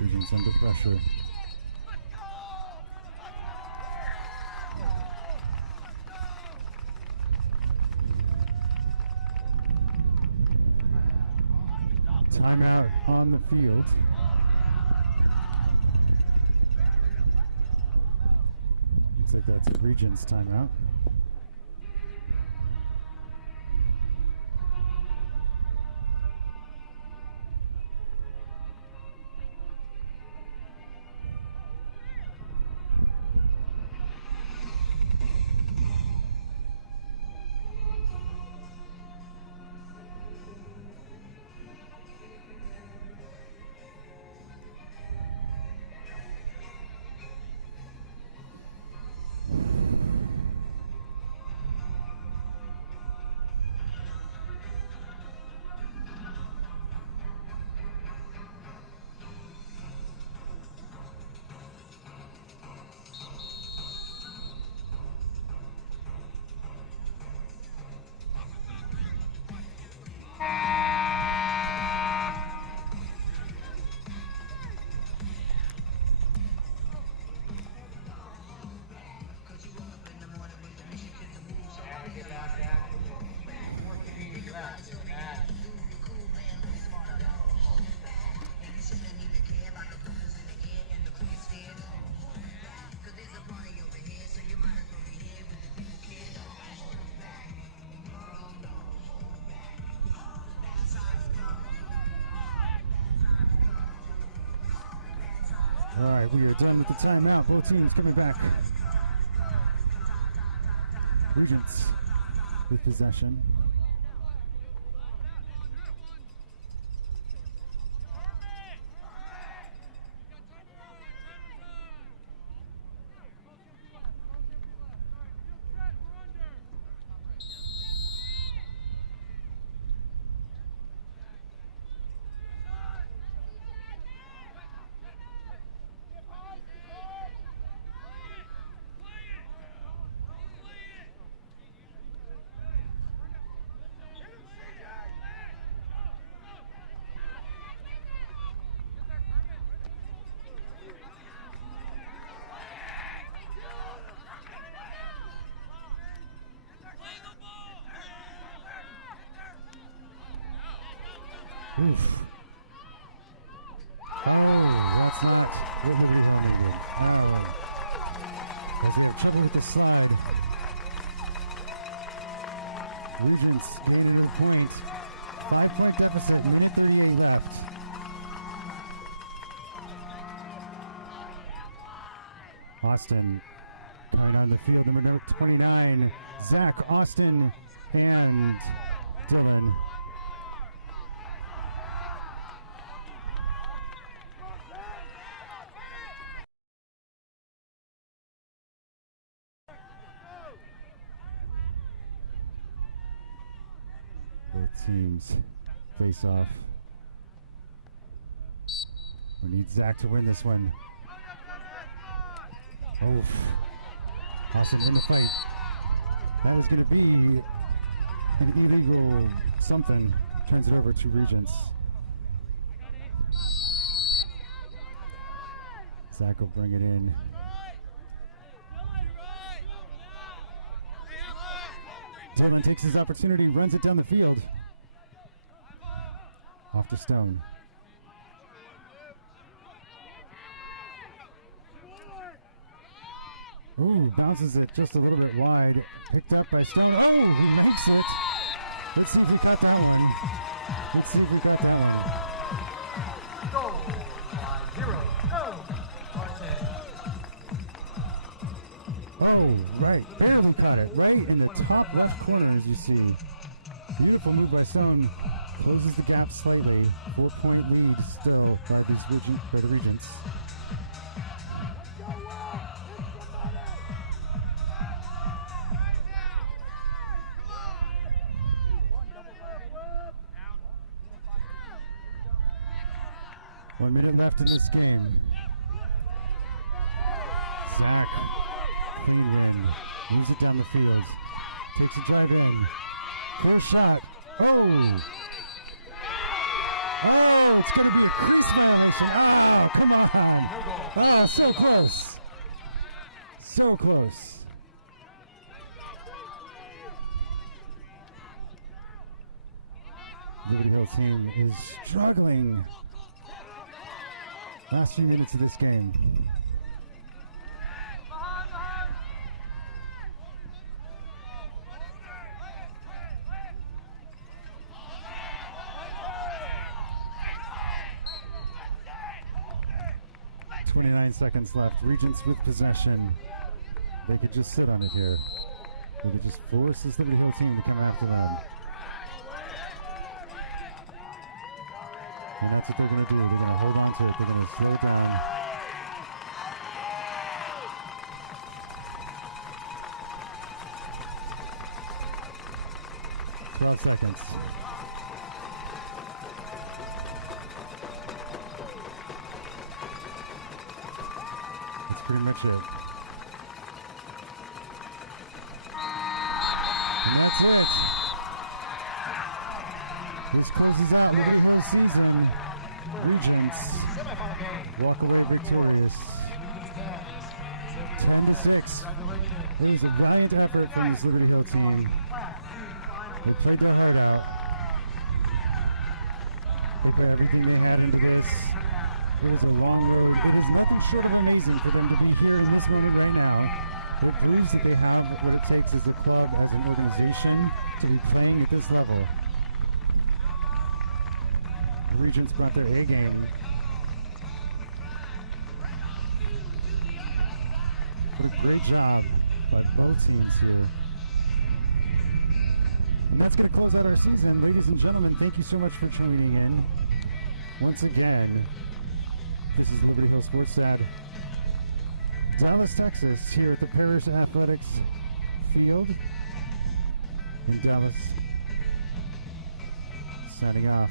Regents under pressure. Timeout on the field. Looks like that's a Regents timeout. All right, we are done with the timeout. Both teams coming back. Regents with possession. Oof. Oh, that's not what we wanted. All right. As we have trouble with the slide. Regents going to a point. 5-point deficit, minute 38 left. Austin coming on the field, number 29, Zach, Austin, and Dylan. Both teams face off. We need Zach to win this one. Oh, Austin in the fight. That was going to be an illegal something. Turns it over to Regents. Zach will bring it in. Dylan takes his opportunity, runs it down the field. Off to Stone. Ooh, bounces it just a little bit wide. Picked up by Stone. Oh, he makes it. Let's see if we got that one. Let's see if we got that Goal. 5-0. Go. Martin. one. Oh, right. Barely caught it. Right in the top left corner, as you see. Beautiful move by Stone. Closes the gap slightly. 4-point lead still for the Regents. One minute left in this game. Zach, feed in, moves it down the field, takes a drive in, first shot. Oh! Oh, it's going to be a crease violation. Oh, come on! Oh, so close, so close. Liberty Hill team is struggling. Last few minutes of this game. Seconds left. Regents with possession. They could just sit on it here. They could just force this Liberty Hill team to come after them. And that's what they're going to do. They're going to hold on to it. They're going to slow it down. Seconds. That's pretty much it. And that's it. This closes out the regular season. Regents walk away victorious. 10-6. It was a valiant effort from this Liberty Hill team. They played their heart out. They put everything they had into this. It was a long road. It is nothing short of amazing for them to be here in this moment right now. It proves that they have what it takes as a club, as an organization, to be playing at this level. The Regents brought their A game. What a great job by both teams here. And that's going to close out our season. Ladies and gentlemen, thank you so much for tuning in. Once again, this is Liberty Hill Sports at Dallas, Texas, here at the Parish Athletics Field in Dallas. Signing off.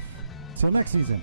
Till next season.